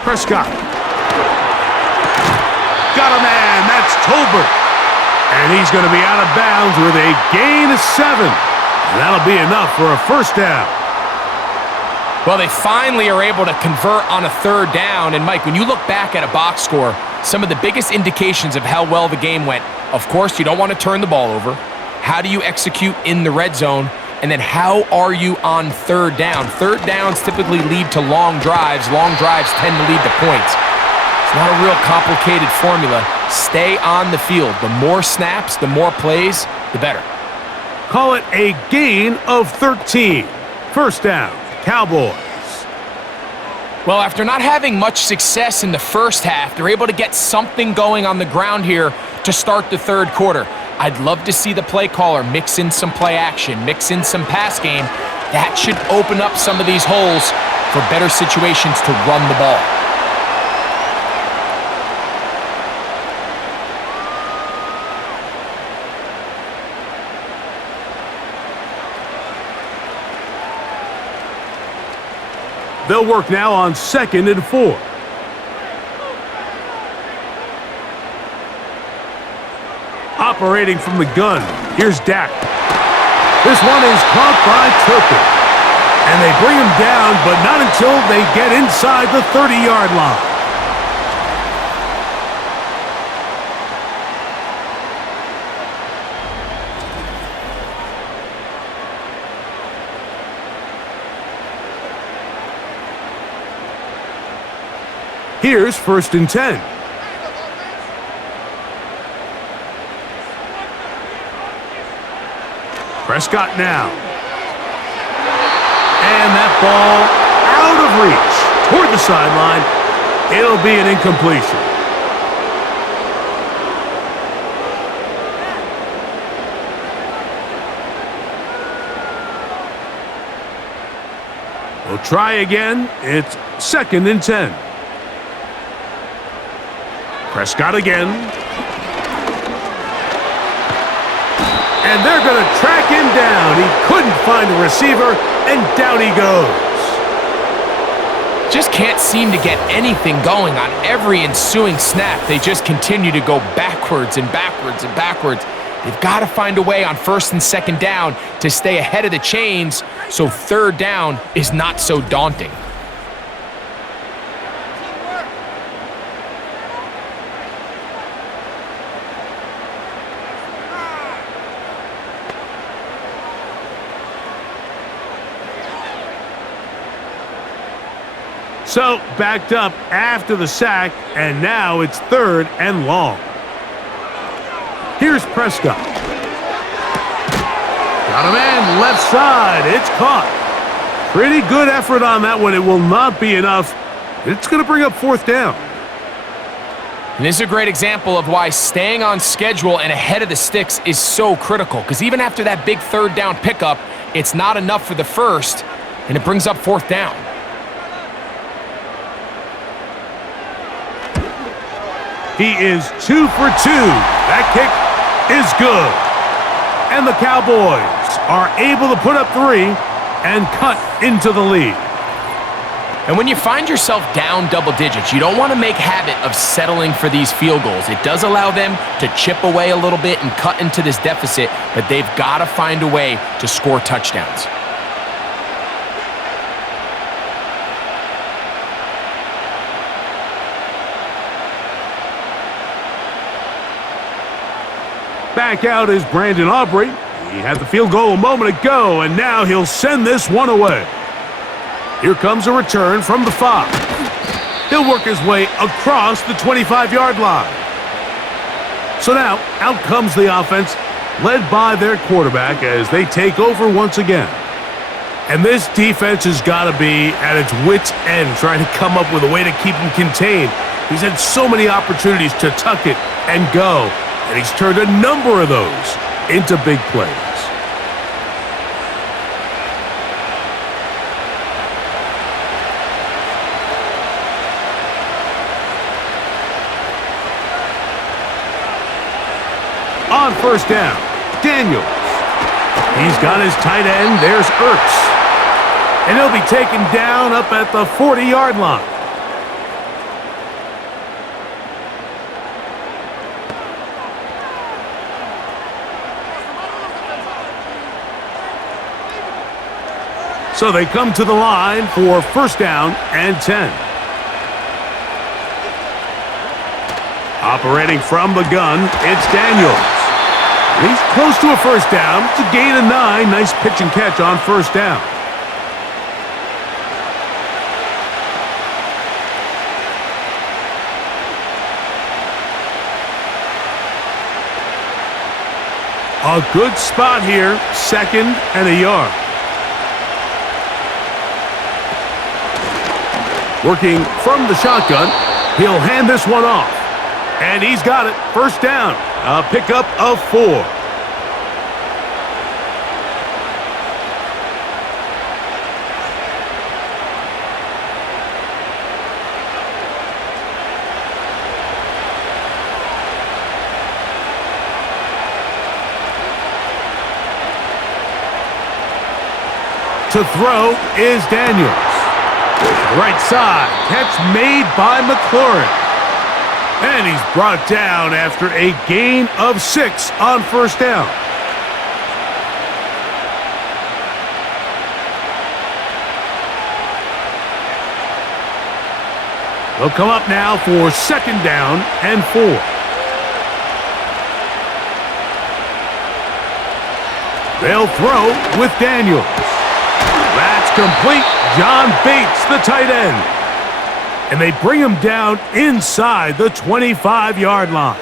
Prescott. Got a man. That's Tolbert. And he's going to be out of bounds with a gain of 7. And that'll be enough for a 1st down. Well, they finally are able to convert on a 3rd down. And, Mike, when you look back at a box score, some of the biggest indications of how well the game went, of course, you don't want to turn the ball over. How do you execute in the red zone? And then how are you on 3rd down? 3rd downs typically lead to long drives. Long drives tend to lead to points. It's not a real complicated formula. Stay on the field. The more snaps, the more plays, the better. Call it a gain of 13. 1st down, Cowboys. Well, after not having much success in the first half, they're able to get something going on the ground here to start the 3rd quarter. I'd love to see the play caller mix in some play action, mix in some pass game. That should open up some of these holes for better situations to run the ball. They'll work now on 2nd and 4. Operating from the gun, here's Dak. This one is caught by Turpin. And they bring him down, but not until they get inside the 30-yard line. Here's 1st and 10. Prescott now. And that ball out of reach toward the sideline. It'll be an incompletion. We'll try again. It's 2nd and 10. Prescott again. And they're going to track him down. He couldn't find a receiver, and down he goes. Just can't seem to get anything going on every ensuing snap. They just continue to go backwards and backwards and backwards. They've got to find a way on 1st and 2nd down to stay ahead of the chains so 3rd down is not so daunting. So, backed up after the sack, and now it's 3rd and long. Here's Prescott. Got a man left side. It's caught. Pretty good effort on that one. It will not be enough. It's going to bring up 4th down. And this is a great example of why staying on schedule and ahead of the sticks is so critical, because even after that big 3rd down pickup, it's not enough for the first, and it brings up 4th down. He is 2 for 2. That kick is good. And the Cowboys are able to put up 3 and cut into the lead. And when you find yourself down double digits, you don't want to make habit of settling for these field goals. It does allow them to chip away a little bit and cut into this deficit, but they've got to find a way to score touchdowns. Back out is Brandon Aubrey. He had the field goal a moment ago, and now he'll send this one away. Here comes a return from the 5. He'll work his way across the 25-yard line. So now, out comes the offense, led by their quarterback as they take over once again. And this defense has got to be at its wits' end, trying to come up with a way to keep him contained. He's had so many opportunities to tuck it and go, and he's turned a number of those into big plays. On 1st down, Daniels. He's got his tight end. There's Ertz. And he'll be taken down up at the 40-yard line. So they come to the line for 1st down and 10. Operating from the gun, it's Daniels. He's close to a 1st down. It's a gain of 9. Nice pitch and catch on 1st down. A good spot here. 2nd and a yard. Working from the shotgun, he'll hand this one off. And he's got it. 1st down. A pickup of 4. To throw is Daniels. Right side. Catch made by McLaurin. And he's brought down after a gain of 6 on 1st down. They'll come up now for 2nd down and 4. They'll throw with Daniels. That's complete. John Bates, the tight end. And they bring him down inside the 25-yard line.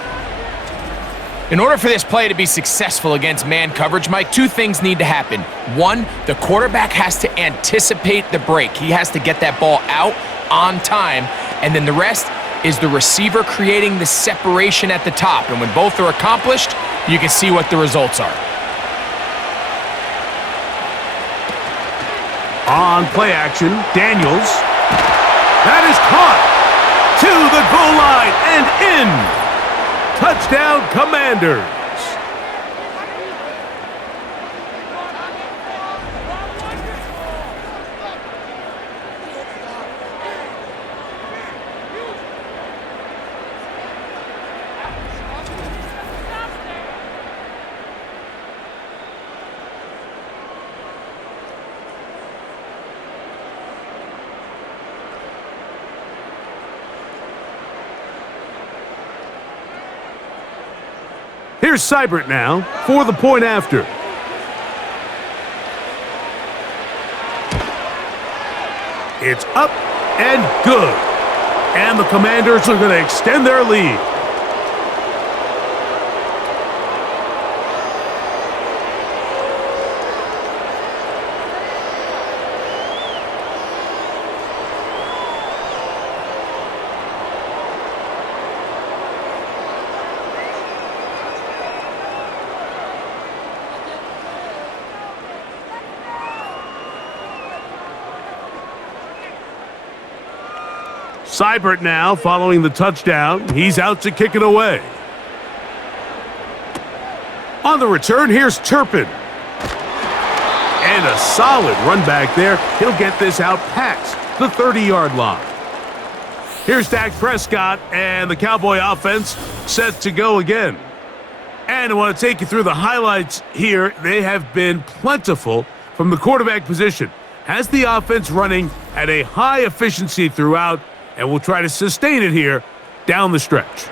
In order for this play to be successful against man coverage, Mike, 2 things need to happen. 1, the quarterback has to anticipate the break. He has to get that ball out on time. And then the rest is the receiver creating the separation at the top. And when both are accomplished, you can see what the results are. On play action, Daniels. That is caught to the goal line and in. Touchdown, Commanders. Here's Seibert now for the point after. It's up and good. And the Commanders are going to extend their lead. Seibert now following the touchdown. He's out to kick it away. On the return, here's Turpin. And a solid run back there. He'll get this out past the 30-yard line. Here's Dak Prescott and the Cowboy offense set to go again. And I want to take you through the highlights here. They have been plentiful from the quarterback position. Has the offense running at a high efficiency throughout, and we'll try to sustain it here down the stretch.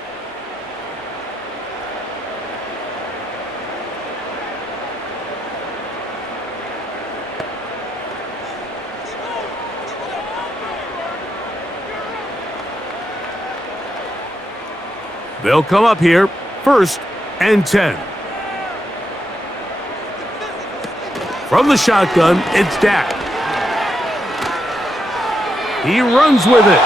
They'll come up here, 1st and 10. From the shotgun, it's Dak. He runs with it.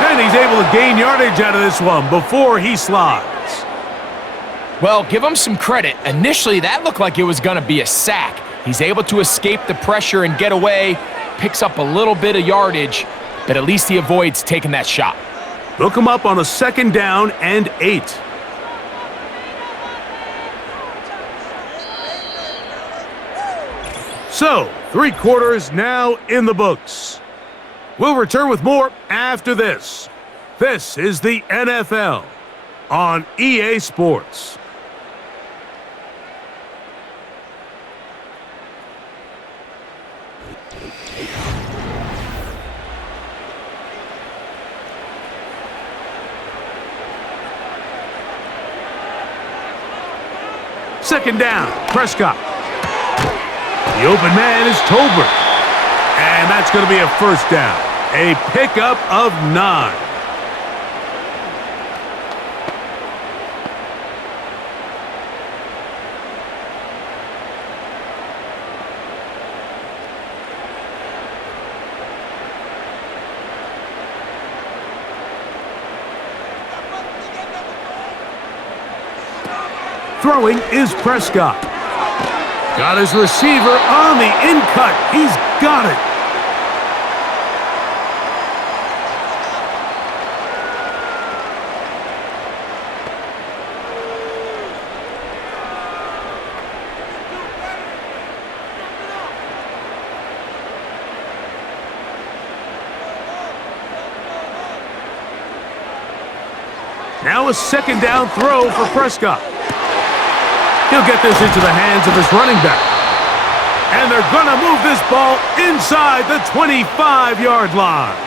And he's able to gain yardage out of this one before he slides. Well, give him some credit. Initially, that looked like it was going to be a sack. He's able to escape the pressure and get away, picks up a little bit of yardage, but at least he avoids taking that shot. They'll come up on a 2nd down and 8. So, 3 quarters now in the books. We'll return with more after this. This is the NFL on EA Sports. Second down, Prescott. The open man is Tolbert. And that's going to be a 1st down. A pickup of 9. Throwing is Prescott. Got his receiver on the in-cut. He's got it. Now a 2nd down throw for Prescott. He'll get this into the hands of his running back. And they're going to move this ball inside the 25-yard line.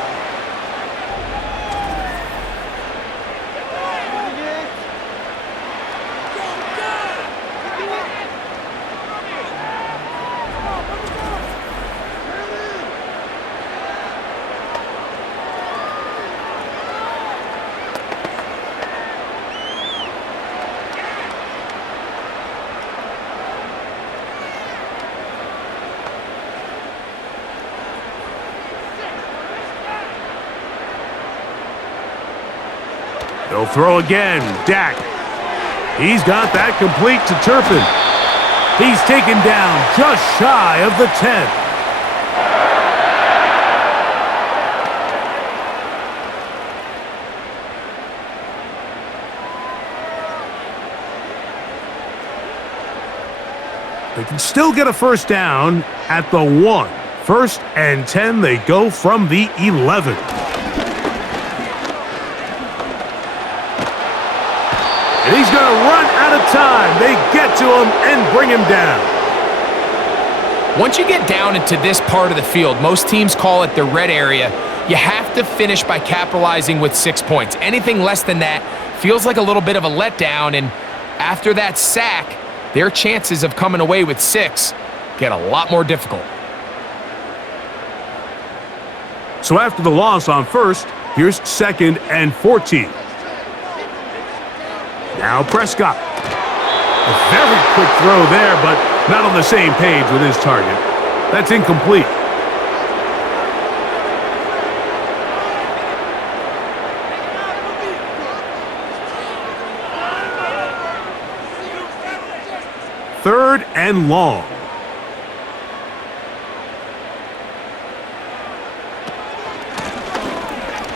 They'll throw again. Dak. He's got that complete to Turpin. He's taken down just shy of the 10. They can still get a 1st down at the 1. 1st and 10. They go from the 11. And he's going to run out of time. They get to him and bring him down. Once you get down into this part of the field, most teams call it the red area, you have to finish by capitalizing with 6 points. Anything less than that feels like a little bit of a letdown, and after that sack, their chances of coming away with 6 get a lot more difficult. So after the loss on first, here's 2nd and 14. Now Prescott. A very quick throw there, but not on the same page with his target. That's incomplete. Third and long.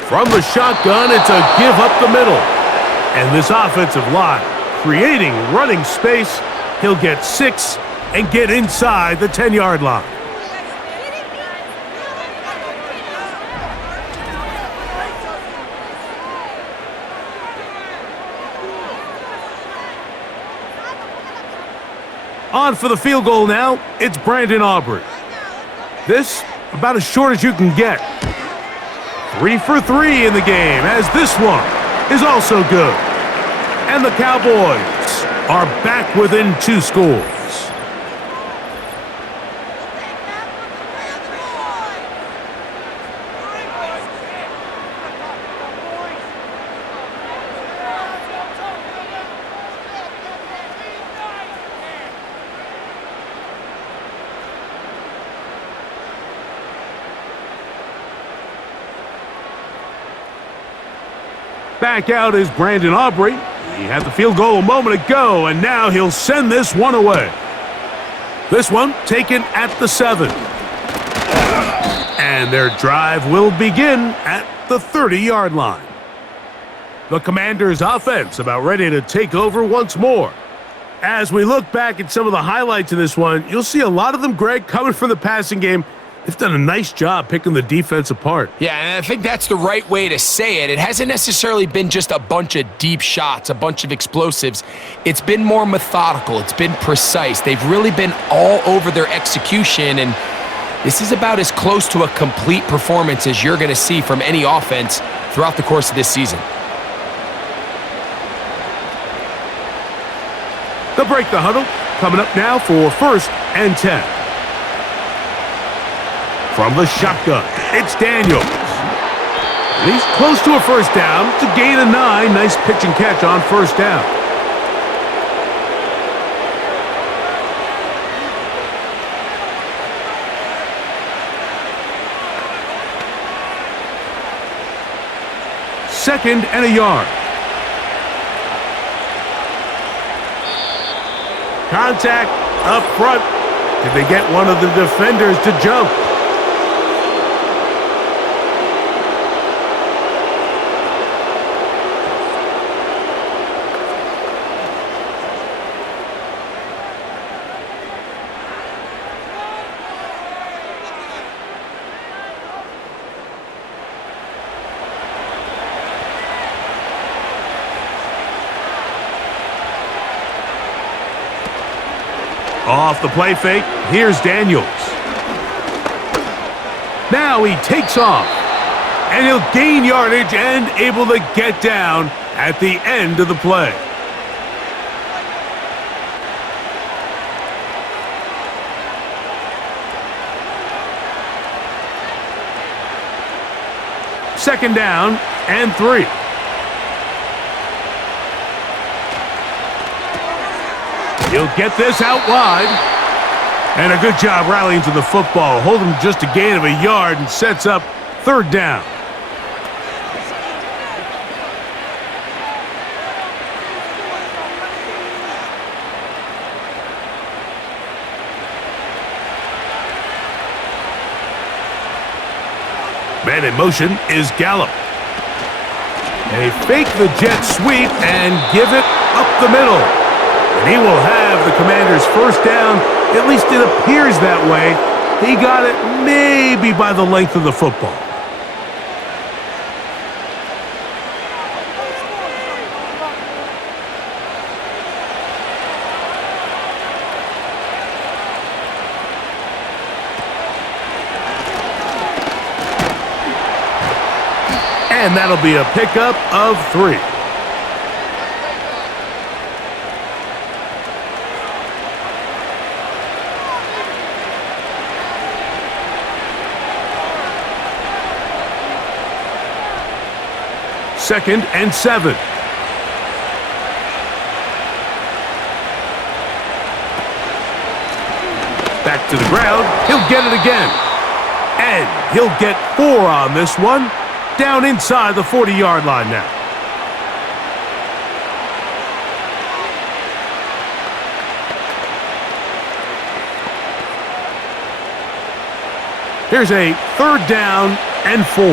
From the shotgun, it's a give up the middle. And this offensive line, creating running space, he'll get 6 and get inside the 10-yard line. On for the field goal now, it's Brandon Aubrey. This, about as short as you can get. 3 for 3 in the game, as this one is also good. And the Cowboys are back within 2 scores. Back out is Brandon Aubrey. He had the field goal a moment ago, and now he'll send this one away. This one taken at the 7. And their drive will begin at the 30-yard line. The Commanders' offense about ready to take over once more. As we look back at some of the highlights in this one, you'll see a lot of them, Greg, coming from the passing game. They've done a nice job picking the defense apart. Yeah, and I think that's the right way to say it. It hasn't necessarily been just a bunch of deep shots, a bunch of explosives. It's been more methodical. It's been precise. They've really been all over their execution, and this is about as close to a complete performance as you're going to see from any offense throughout the course of this season. They'll break the huddle. Coming up now for 1st and 10. From the shotgun, it's Daniels. And he's close to a first down. It's a gain of 9. Nice pitch and catch on first down. Second and a yard. Contact up front. Did they get one of the defenders to jump? Off the play fake, here's Daniels. Now he takes off, and he'll gain yardage and able to get down at the end of the play. Second down and 3. He'll get this out wide. And a good job rallying to the football. Holding just a gain of a yard and sets up 3rd down. Man in motion is Gallup. They fake the jet sweep and give it up the middle. And he will have the Commanders' first down. At least it appears that way. He got it maybe by the length of the football. And that'll be a pickup of 3. 2nd and 7. Back to the ground. He'll get it again. And he'll get 4 on this one. Down inside the 40-yard line now. Here's a 3rd down and 4.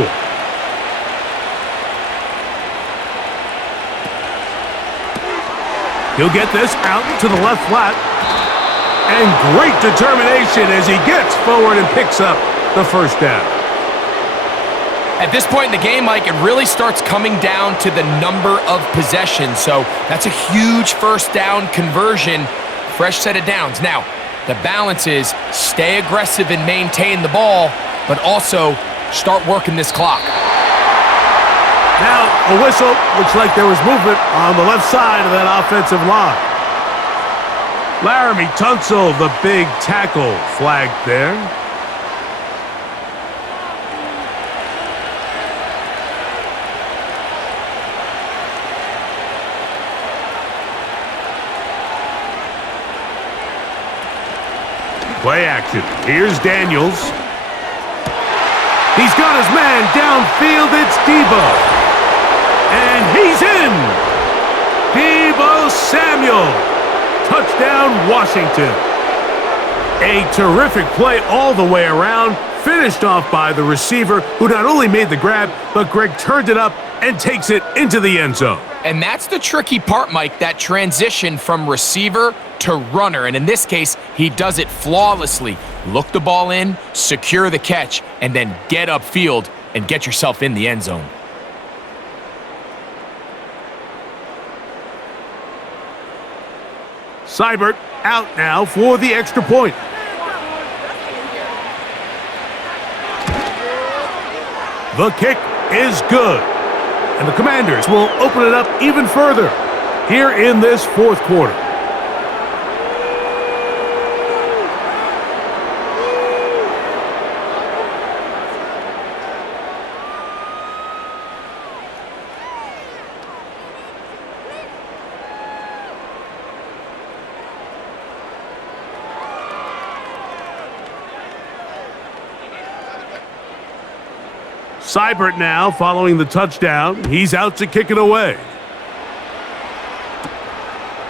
He'll get this out to the left flat. And great determination as he gets forward and picks up the 1st down. At this point in the game, Mike, it really starts coming down to the number of possessions. So that's a huge 1st down conversion, fresh set of downs. Now, the balance is stay aggressive and maintain the ball, but also start working this clock. Now, a whistle. Looks like there was movement on the left side of that offensive line. Laramie Tunsil, the big tackle, flagged there. Play action. Here's Daniels. He's got his man downfield. It's Debo. And he's in. Debo Samuel. Touchdown, Washington. A terrific play all the way around. Finished off by the receiver, who not only made the grab, but Greg turned it up and takes it into the end zone. And that's the tricky part, Mike, that transition from receiver to runner. And in this case, he does it flawlessly. Look the ball in, secure the catch, and then get upfield and get yourself in the end zone. Seibert out now for the extra point. The kick is good. And the Commanders will open it up even further here in this 4th quarter. Seibert now following the touchdown. He's out to kick it away.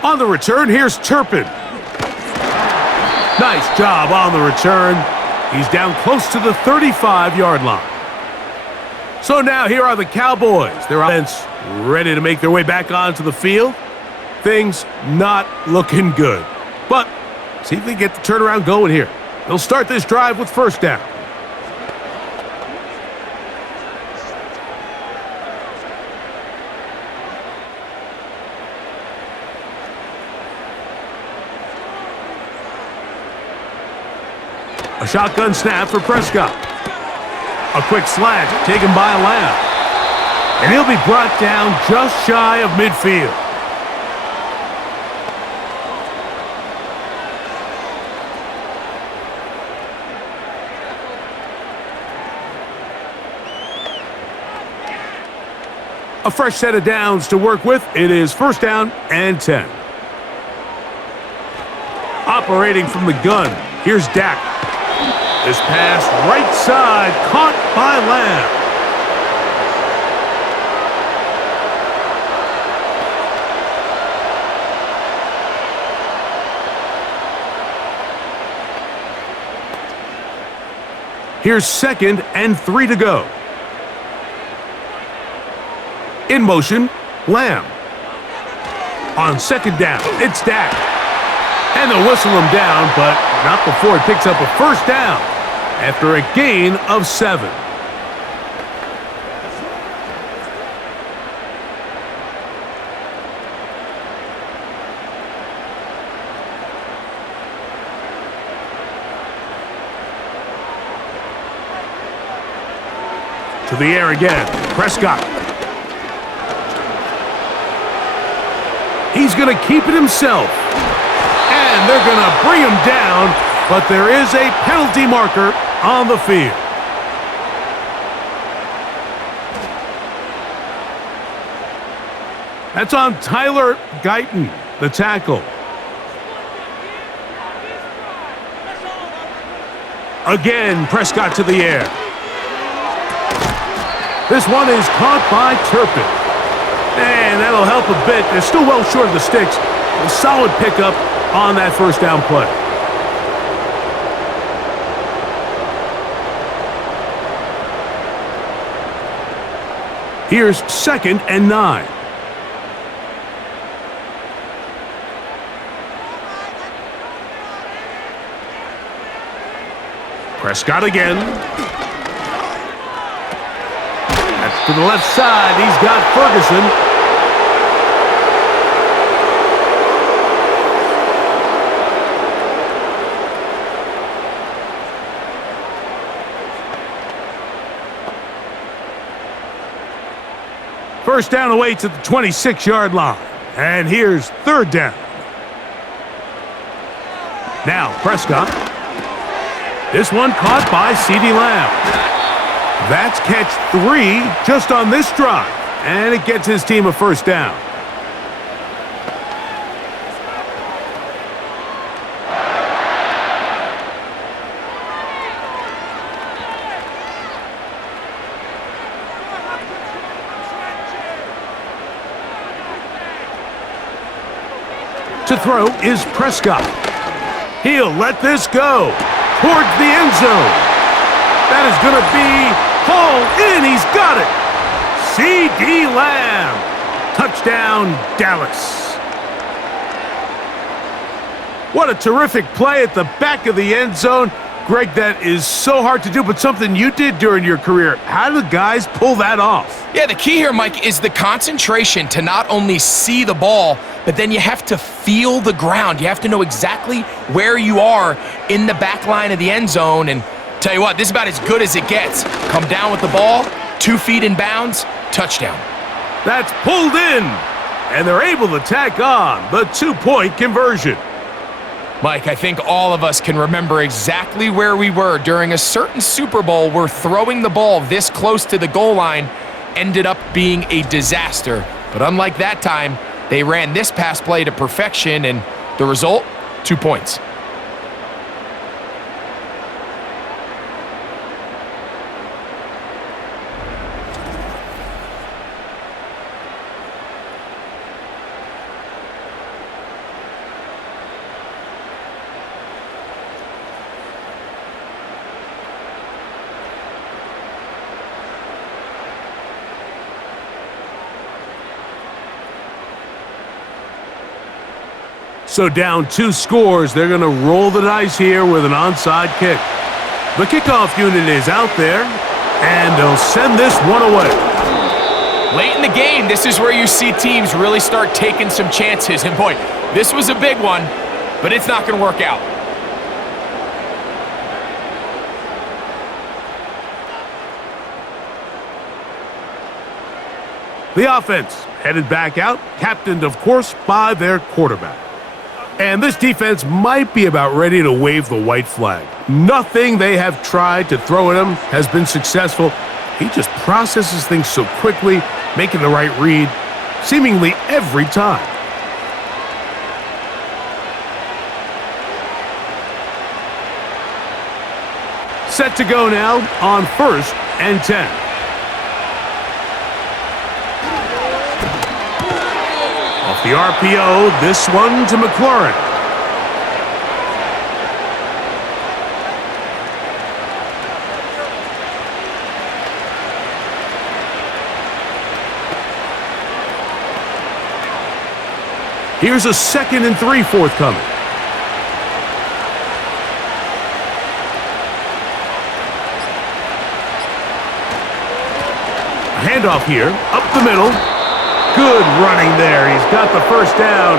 On the return, here's Turpin. Nice job on the return. He's down close to the 35-yard line. So now here are the Cowboys. Their offense ready to make their way back onto the field. Things not looking good. But see if they get the turnaround going here. They'll start this drive with 1st down. A shotgun snap for Prescott. A quick slant taken by Lamb. And he'll be brought down just shy of midfield. A fresh set of downs to work with. It is 1st down and 10. Operating from the gun, here's Dak. This pass right side, caught by Lamb. Here's 2nd and 3 to go. In motion, Lamb. On 2nd down, it's Dak. And they'll whistle him down, but not before he picks up a 1st down after a gain of 7. To the air again, Prescott. He's going to keep it himself. And they're going to bring him down, but there is a penalty marker on the field. That's on Tyler Guyton, the tackle. Again, Prescott to the air. This one is caught by Turpin. And that'll help a bit. They're still well short of the sticks. A solid pickup on that first down play. Here's 2nd and 9. Prescott again. That's to the left side. He's got Ferguson. First down away to the 26-yard line. And here's 3rd down. Now Prescott. This one caught by CeeDee Lamb. That's catch 3 just on this drive. And it gets his team a first down. To throw is Prescott. He'll let this go towards the end zone. That is going to be hauled in. He's got it. CeeDee Lamb. Touchdown, Dallas. What a terrific play at the back of the end zone. Greg, that is so hard to do, but something you did during your career. How do the guys pull that off? Yeah, the key here, Mike, is the concentration to not only see the ball, but then you have to feel the ground. You have to know exactly where you are in the back line of the end zone. And tell you what, this is about as good as it gets. Come down with the ball, 2 feet in bounds, touchdown. That's pulled in, and they're able to tack on the 2-point conversion. Mike, I think all of us can remember exactly where we were during a certain Super Bowl where throwing the ball this close to the goal line ended up being a disaster. But unlike that time, they ran this pass play to perfection, and the result, 2 points. So down 2 scores, they're going to roll the dice here with an onside kick. The kickoff unit is out there, and they'll send this one away. Late in the game, this is where you see teams really start taking some chances. And boy, this was a big one, but it's not going to work out. The offense headed back out, captained, of course, by their quarterback. And this defense might be about ready to wave the white flag. Nothing they have tried to throw at him has been successful. He just processes things so quickly, making the right read, seemingly every time. Set to go now on 1st and 10. Off the RPO, this one to McLaurin. Here's a 2nd and 3 forthcoming. A handoff here, up the middle. Good running there. He's got the first down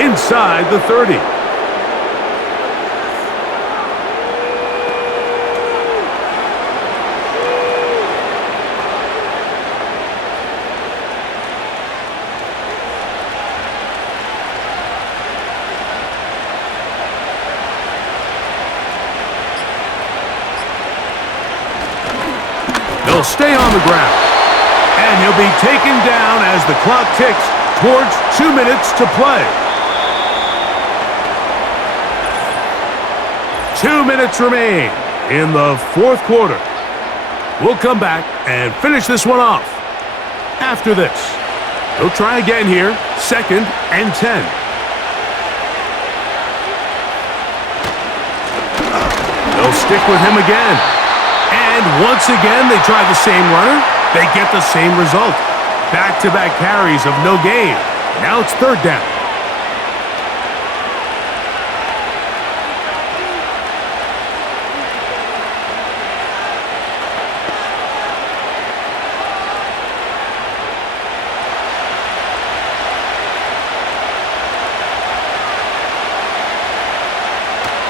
inside the 30. He'll stay on the ground. And he'll be taken down as the clock ticks towards 2 minutes to play. 2 minutes remain in the fourth quarter. We'll come back and finish this one off after this. He'll try again here, 2nd and 10. They'll stick with him again. And once again, they try the same runner. They get the same result. Back-to-back carries of no gain. Now it's 3rd down.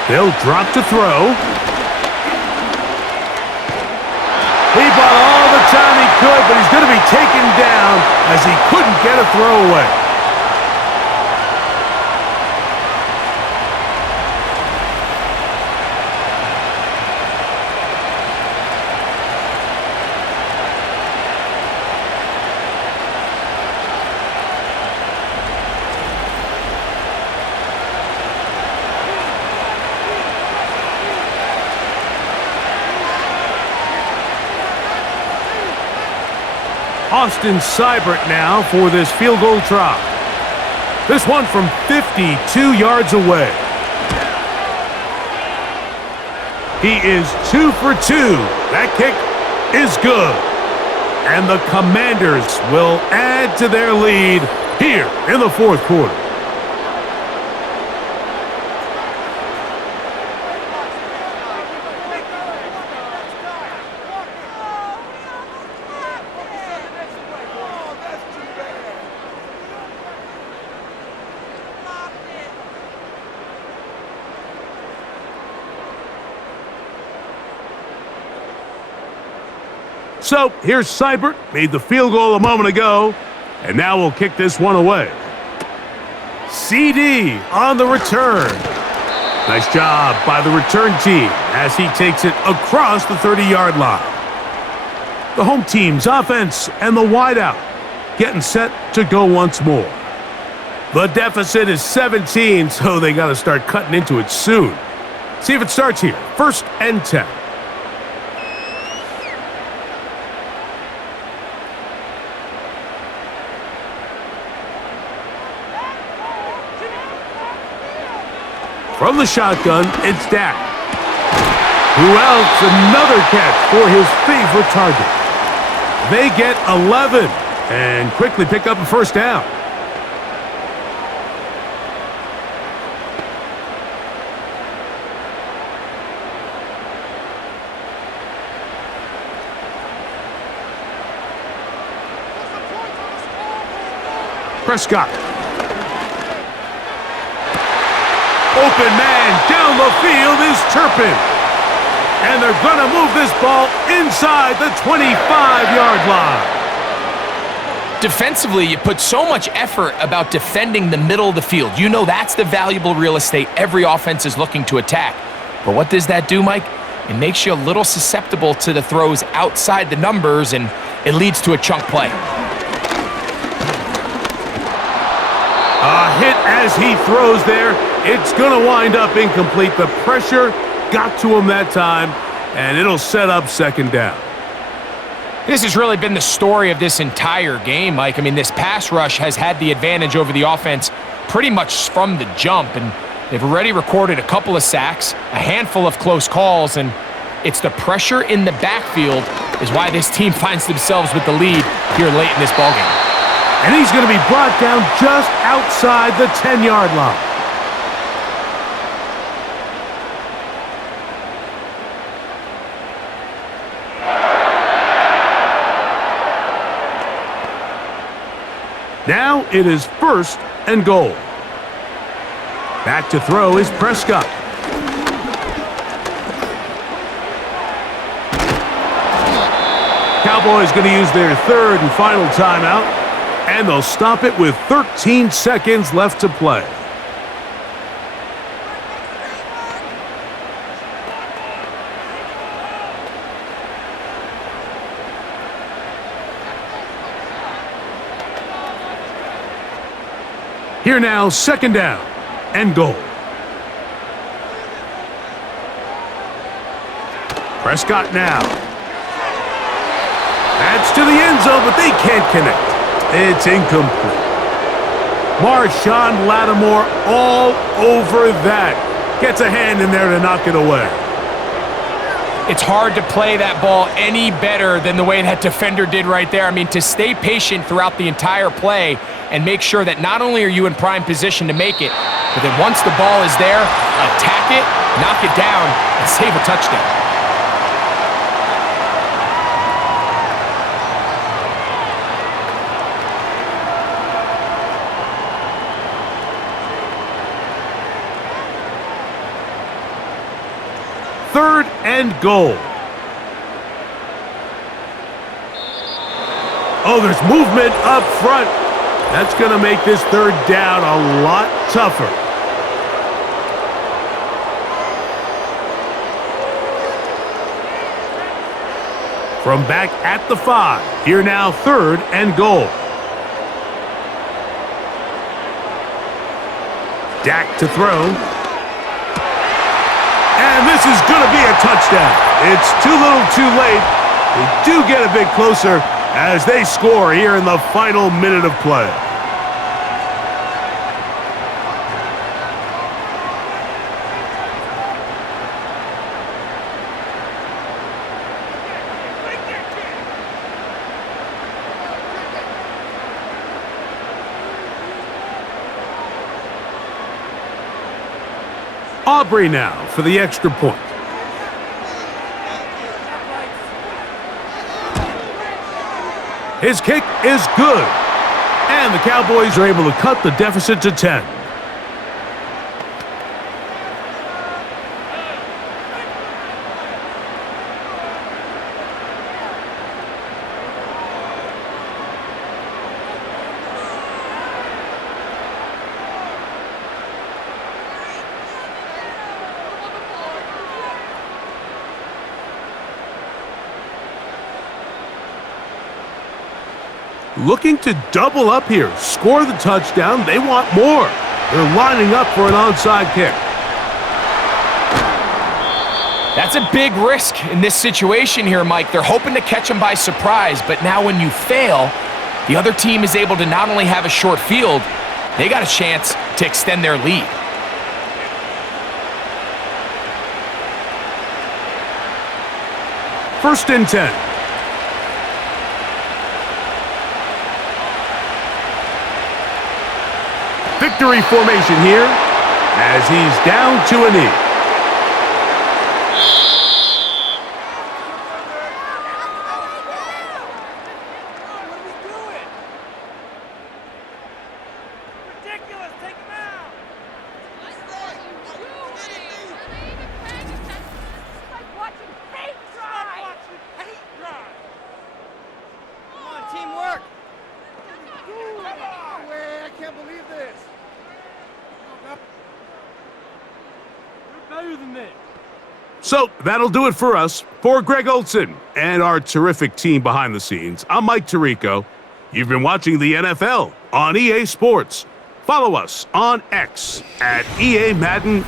They'll drop to throw. He bought all the time he could, but he's going to be taken down as he couldn't get a throw away. Austin Seibert now for this field goal try. This one from 52 yards away. He is 2 for 2. That kick is good. And the Commanders will add to their lead here in the fourth quarter. So here's Seibert, made the field goal a moment ago, and now we'll kick this one away. CD on the return. Nice job by the return team as he takes it across the 30-yard line. The home team's offense and the wideout getting set to go once more. The deficit is 17, so they got to start cutting into it soon. See if it starts here. 1st and 10. From the shotgun, it's Dak. Who else? Another catch for his favorite target. They get 11 and quickly pick up a 1st down. Prescott. Open man down the field is Turpin. And they're going to move this ball inside the 25-yard line. Defensively, you put so much effort about defending the middle of the field. You know that's the valuable real estate every offense is looking to attack. But what does that do, Mike? It makes you a little susceptible to the throws outside the numbers, and it leads to a chunk play. A hit as he throws there. It's going to wind up incomplete. The pressure got to him that time, and it'll set up 2nd down. This has really been the story of this entire game, Mike. I mean, this pass rush has had the advantage over the offense pretty much from the jump, and they've already recorded a couple of sacks, a handful of close calls, and it's the pressure in the backfield is why this team finds themselves with the lead here late in this ballgame. And he's going to be brought down just outside the 10-yard line. Now it is 1st and goal. Back to throw is Prescott. Cowboys going to use their 3rd and final timeout, and they'll stop it with 13 seconds left to play. Here now, second down and goal. Prescott now. That's to the end zone, but they can't connect. It's incomplete. Marshawn Lattimore all over that. Gets a hand in there to knock it away. It's hard to play that ball any better than the way that defender did right there. I mean, to stay patient throughout the entire play and make sure that not only are you in prime position to make it, but then once the ball is there, attack it, knock it down, and save a touchdown. Third and goal. Oh, there's movement up front. That's going to make this third down a lot tougher. From back at the 5, here now third and goal. Dak to throw. And this is going to be a touchdown. It's too little too late. They do get a bit closer as they score here in the final minute of play. Aubrey now for the extra point. His kick is good. And the Cowboys are able to cut the deficit to 10. Looking to double up here, score the touchdown. They want more. They're lining up for an onside kick. That's a big risk in this situation here, Mike. They're hoping to catch him by surprise, but now when you fail, the other team is able to not only have a short field, they got a chance to extend their lead. First and 10. Victory formation here as he's down to a knee. So that'll do it for us. For Greg Olsen and our terrific team behind the scenes, I'm Mike Tirico. You've been watching the NFL on EA Sports. Follow us on X at EA Madden